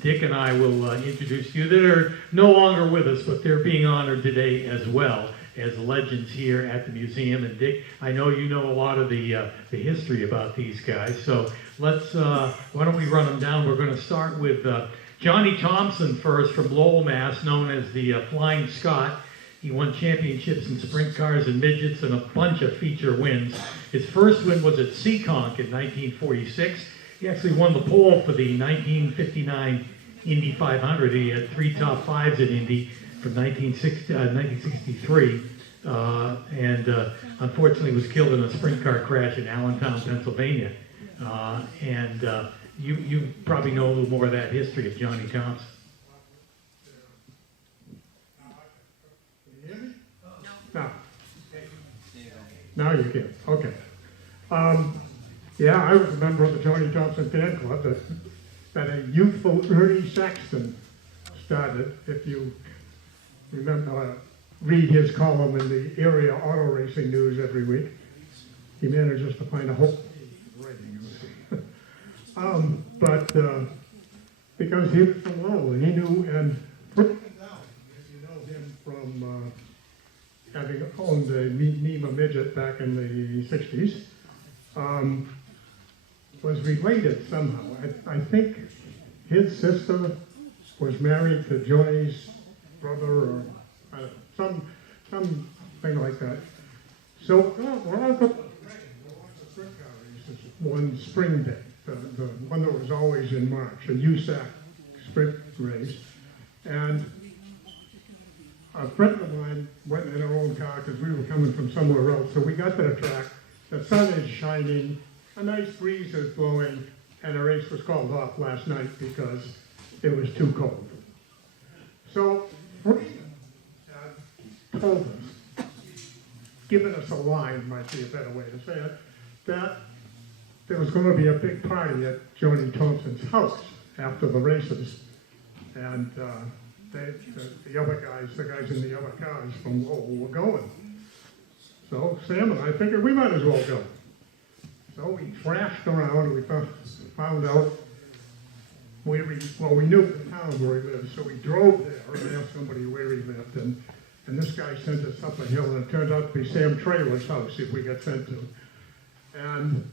Dick and I will introduce to you that are no longer with us, but they're being honored today as well as legends here at the museum. And Dick, I know you know a lot of the history about these guys, so let's, why don't we run them down? We're going to start with Johnny Thomson first from Lowell, Mass., known as the Flying Scot. He won championships in sprint cars and midgets and a bunch of feature wins. His first win was at Seekonk in 1946. He actually won the pole for the 1959 Indy 500. He had 3 top 5s at Indy from 1963, and unfortunately was killed in a sprint car crash in Allentown, Pennsylvania. You probably know a little more of that history of Johnny Thomson. No. Now you can. Okay. Yeah, I was a member of the Johnny Thomson fan club that a youthful Ernie Saxton started. If you remember, read his column in the area auto racing news every week. He manages to find a whole but because he was from Lowell, and he knew, and you know him from having owned a NEMA midget back in the 60s, was related somehow. I think his sister was married to Johnny's brother, or something like that. So, we're all going to one spring day, the one that was always in March, a USAC sprint race. And a friend of mine went in our own car because we were coming from somewhere else. So we got to the track, the sun is shining, a nice breeze is blowing, and the race was called off last night because it was too cold. So Freedom told us given us a line, might be a better way to say it, that there was going to be a big party at Johnny Thompson's house after the races. And the other guys, the guys in the other cars from Lowell were going. So Sam and I figured we might as well go. So we thrashed around, we found out where we knew the town where he lived, so we drove there and asked somebody where he lived, and this guy sent us up a hill, and it turned out to be Sam Traylor's house, if we got sent to. And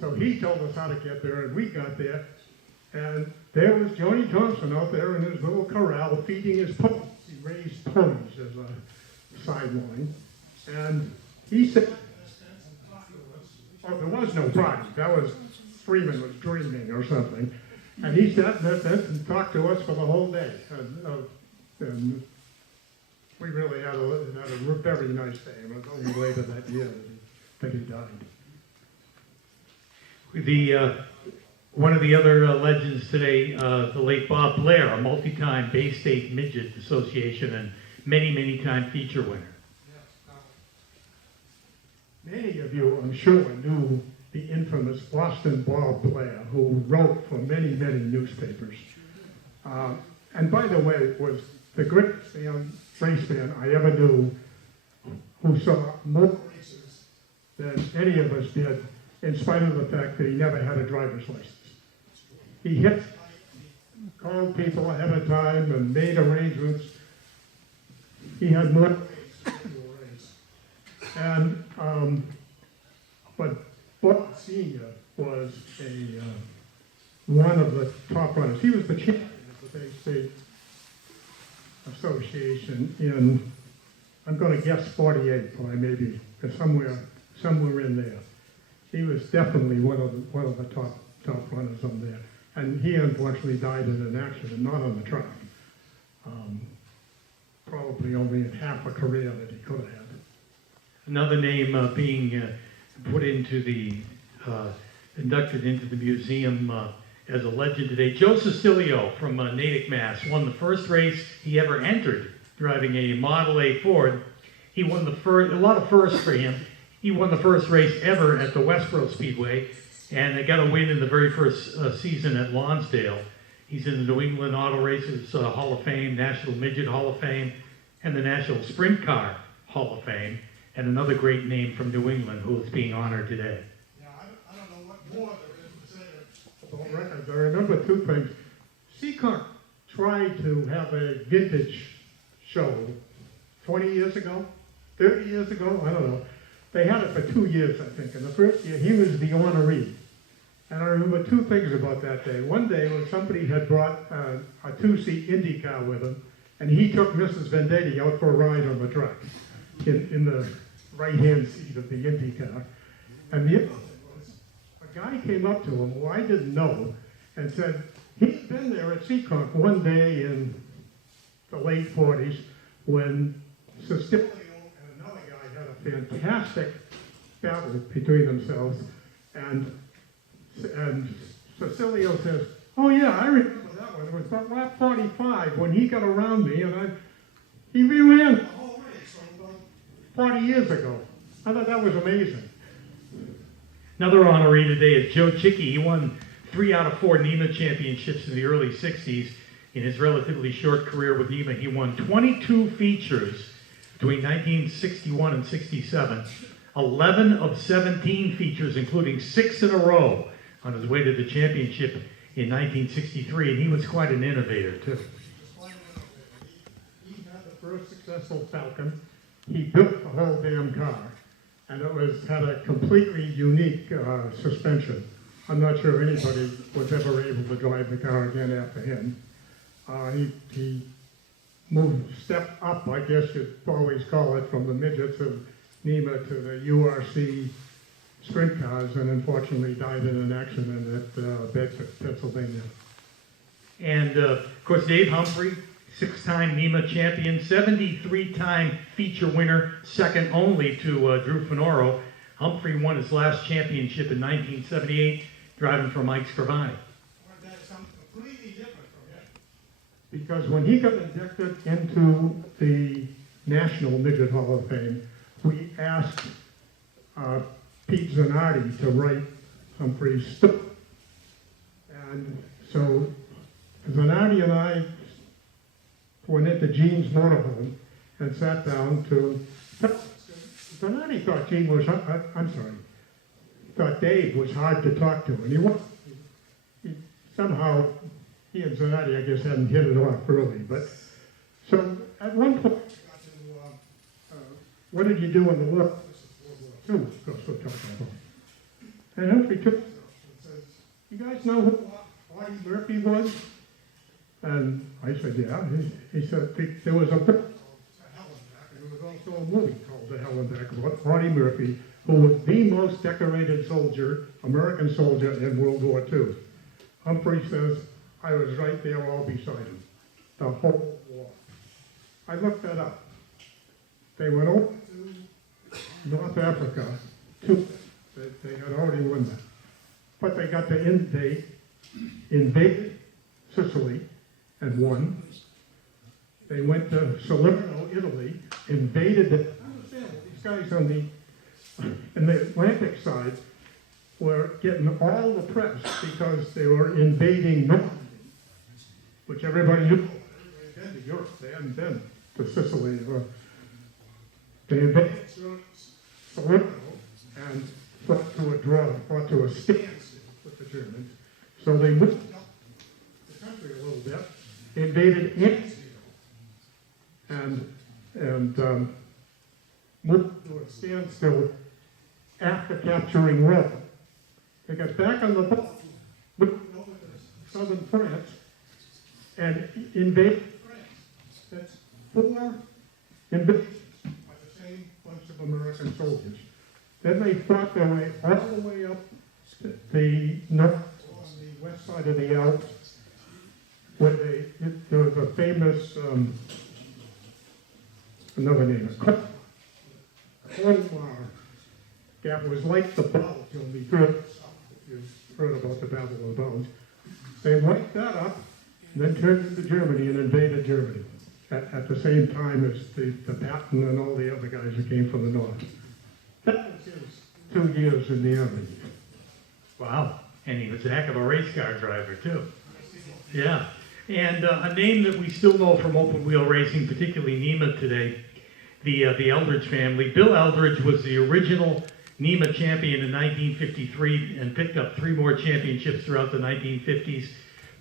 so he told us how to get there, and we got there, and there was Johnny Thomson out there in his little corral feeding his ponies. He raised ponies as a sideline, and he said, oh, there was no party. That was, Freeman was dreaming or something. And he sat and talked to us for the whole day. And we really had a very nice day. It was only later that year that he died. One of the other legends today, the late Bob Blair, a multi-time Bay State Midget Association and many time feature winner. Many of you, I'm sure, knew the infamous Boston Bob Blair, who wrote for many newspapers. And by the way, was the greatest race fan I ever knew, who saw more races than any of us did, in spite of the fact that he never had a driver's license. He called people ahead of time and made arrangements. He had more races. And, but Bob Sr. was one of the top runners. He was the champion of the Bay State Association in, I'm going to guess 48, but I may be somewhere in there. He was definitely one of the top runners on there. And he unfortunately died in an accident, not on the track. Probably only in half a career that he could have had. Another name being put into the, inducted into the museum as a legend today, Joe Sostilio from Natick, Mass. Won the first race he ever entered driving a Model A Ford. He won the first, a lot of firsts for him. He won the first race ever at the Westboro Speedway, and they got a win in the very first season at Lonsdale. He's in the New England Auto Racers Hall of Fame, National Midget Hall of Fame, and the National Sprint Car Hall of Fame, and another great name from New England who is being honored today. Yeah, I don't know what more there is to say about records. I remember two things. Seacock tried to have a vintage show 20 years ago, 30 years ago, I don't know. They had it for 2 years, I think. And the first year, he was the honoree. And I remember two things about that day. One day, when somebody had brought a two-seat Indy car with him, and he took Mrs. Vendetti out for a ride on the track in the right-hand seat of the Indy car. And the other thing was, a guy came up to him who I didn't know and said, he'd been there at Seacock one day in the late 40s when Sostilio and another guy had a fantastic battle between themselves, and Sostilio says, oh yeah, I remember that one. It was about lap 45 when he got around me, and he reran the whole race from about 40 years ago. I thought that was amazing. Another honoree today is Joe Chicky. He won 3 out of 4 NEMA championships in the early 60s. In his relatively short career with NEMA, he won 22 features between 1961 and 67, 11 of 17 features, including 6 in a row on his way to the championship in 1963, and he was quite an innovator, too. He had the first successful Falcon. He built the whole damn car, and it had a completely unique suspension. I'm not sure anybody was ever able to drive the car again after him. He moved step up, I guess you'd always call it, from the midgets of NEMA to the URC sprint cars, and unfortunately died in an accident at Bedford, Pennsylvania. And of course, Dave Humphrey, 6-time NEMA champion, 73-time feature winner, second only to Drew Fornoro. Humphrey won his last championship in 1978, driving for Mike Scrivani. That is something completely different from him. Because when he got inducted into the National Midget Hall of Fame, we asked Pete Zanardi to write Humphrey's story. And so Zanardi and I went into Gene's motorhome and sat down to, Zanardi thought Gene was, thought Dave was hard to talk to, and somehow he and Zanardi, I guess, hadn't hit it off early. But so at one point, what did you do in the war? Two, of course, we're talking about. And Humphrey took and says, "You guys know who Audie Murphy was?" And I said, "Yeah." He said, "There was a book called Hellenbeck, and there was also a movie called The Hellenbeck about Audie Murphy, who was the most decorated soldier, American soldier in World War II." Humphrey says, "I was right there all beside him, the whole war." I looked that up. They went over to North Africa, they had already won that. But they got to invaded Sicily and won. They went to Salerno, Italy, invaded it. These guys on the Atlantic side were getting all the press because they were invading Normandy, which everybody knew. They had been to Europe, they hadn't been to Sicily. They invaded Salerno and fought to a draw, fought to a standstill with the Germans. So they moved up the country a little bit, invaded Anzio, and moved to a standstill after capturing Rome. They got back on the boat, moved over to southern France, and invaded France. That's 4 invasions by the same bunch of American soldiers. Then they fought their way all the way up to the north, on the west side of the Alps, where there was a famous, another name, Colmar Gap. Was like the Bulge on the Earth. If you've heard about the Battle of the Bulge. They wiped that up, and then turned into Germany and invaded Germany at the same time as the Patton and all the other guys who came from the north. That was his 2 years in the Army. Wow, and he was a heck of a race car driver too. Yeah, and a name that we still know from open wheel racing, particularly NEMA today, the Eldridge family. Bill Eldridge was the original NEMA champion in 1953 and picked up 3 more championships throughout the 1950s.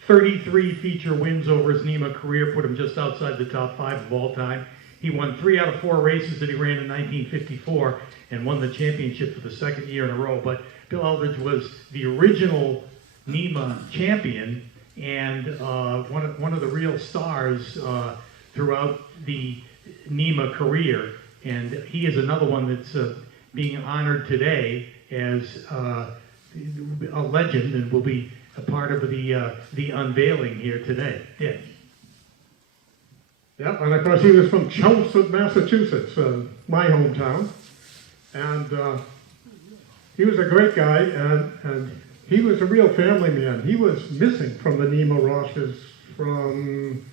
33 feature wins over his NEMA career, put him just outside the top 5 of all time. He won 3 out of 4 races that he ran in 1954 and won the championship for the 2nd year in a row. But Bill Eldridge was the original NEMA champion and one of the real stars throughout the NEMA career. And he is another one that's being honored today as a legend and will be a part of the unveiling here today. Yeah. Yep, and of course he was from Chelmsford, Massachusetts, my hometown, and he was a great guy, and he was a real family man. He was missing from the NEMA rosters from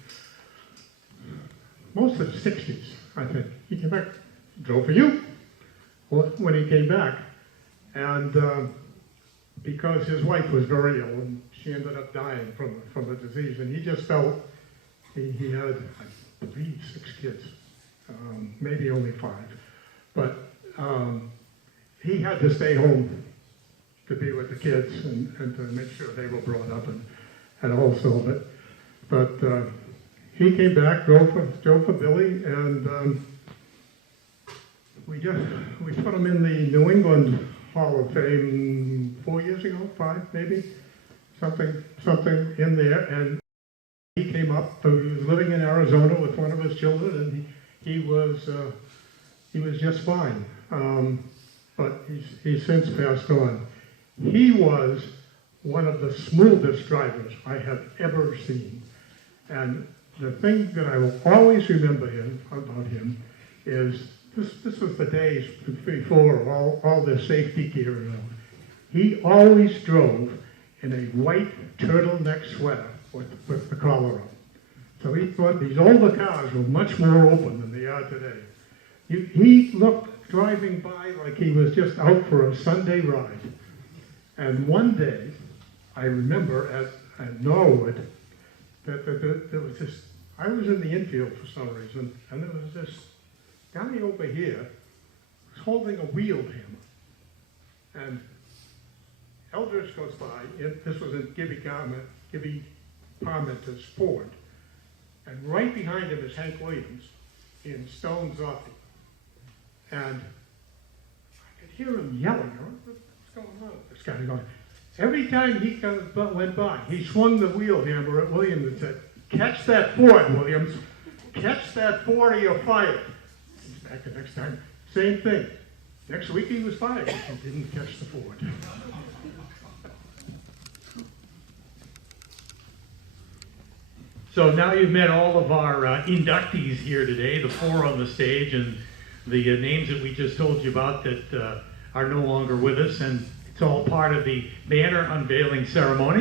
most of the 60s, I think. He came back, drove for you when he came back, and because his wife was very ill, and she ended up dying from the disease, and he just felt he had, I believe, 6 kids, maybe only 5, but he had to stay home to be with the kids and to make sure they were brought up and also, but he came back, drove for Billy, and we put him in the New England Hall of Fame 4 years ago, 5 maybe, something in there, and he came up. He was living in Arizona with one of his children, and he was just fine. But he's since passed on. He was one of the smoothest drivers I have ever seen, and the thing that I will always remember about him is this was the days before all the safety gear around. He always drove in a white turtleneck sweater with the collar up. So he thought these older cars were much more open than they are today. He looked driving by like he was just out for a Sunday ride. And one day, I remember at Norwood, that there was this, I was in the infield for some reason, and there was this guy over here was holding a wheel hammer. And Eldridge goes by, this was in Gibby Parmenter's Ford, and right behind him is Hank Williams in Stone's office. And I could hear him yelling, what's going on with this guy? Going, every time he went by, he swung the wheel hammer at Williams and said, catch that Ford, Williams. Catch that Ford or you're fired. He's back the next time, same thing. Next week he was fired because he didn't catch the Ford. So now you've met all of our inductees here today, the 4 on the stage, and the names that we just told you about that are no longer with us, and it's all part of the banner unveiling ceremony.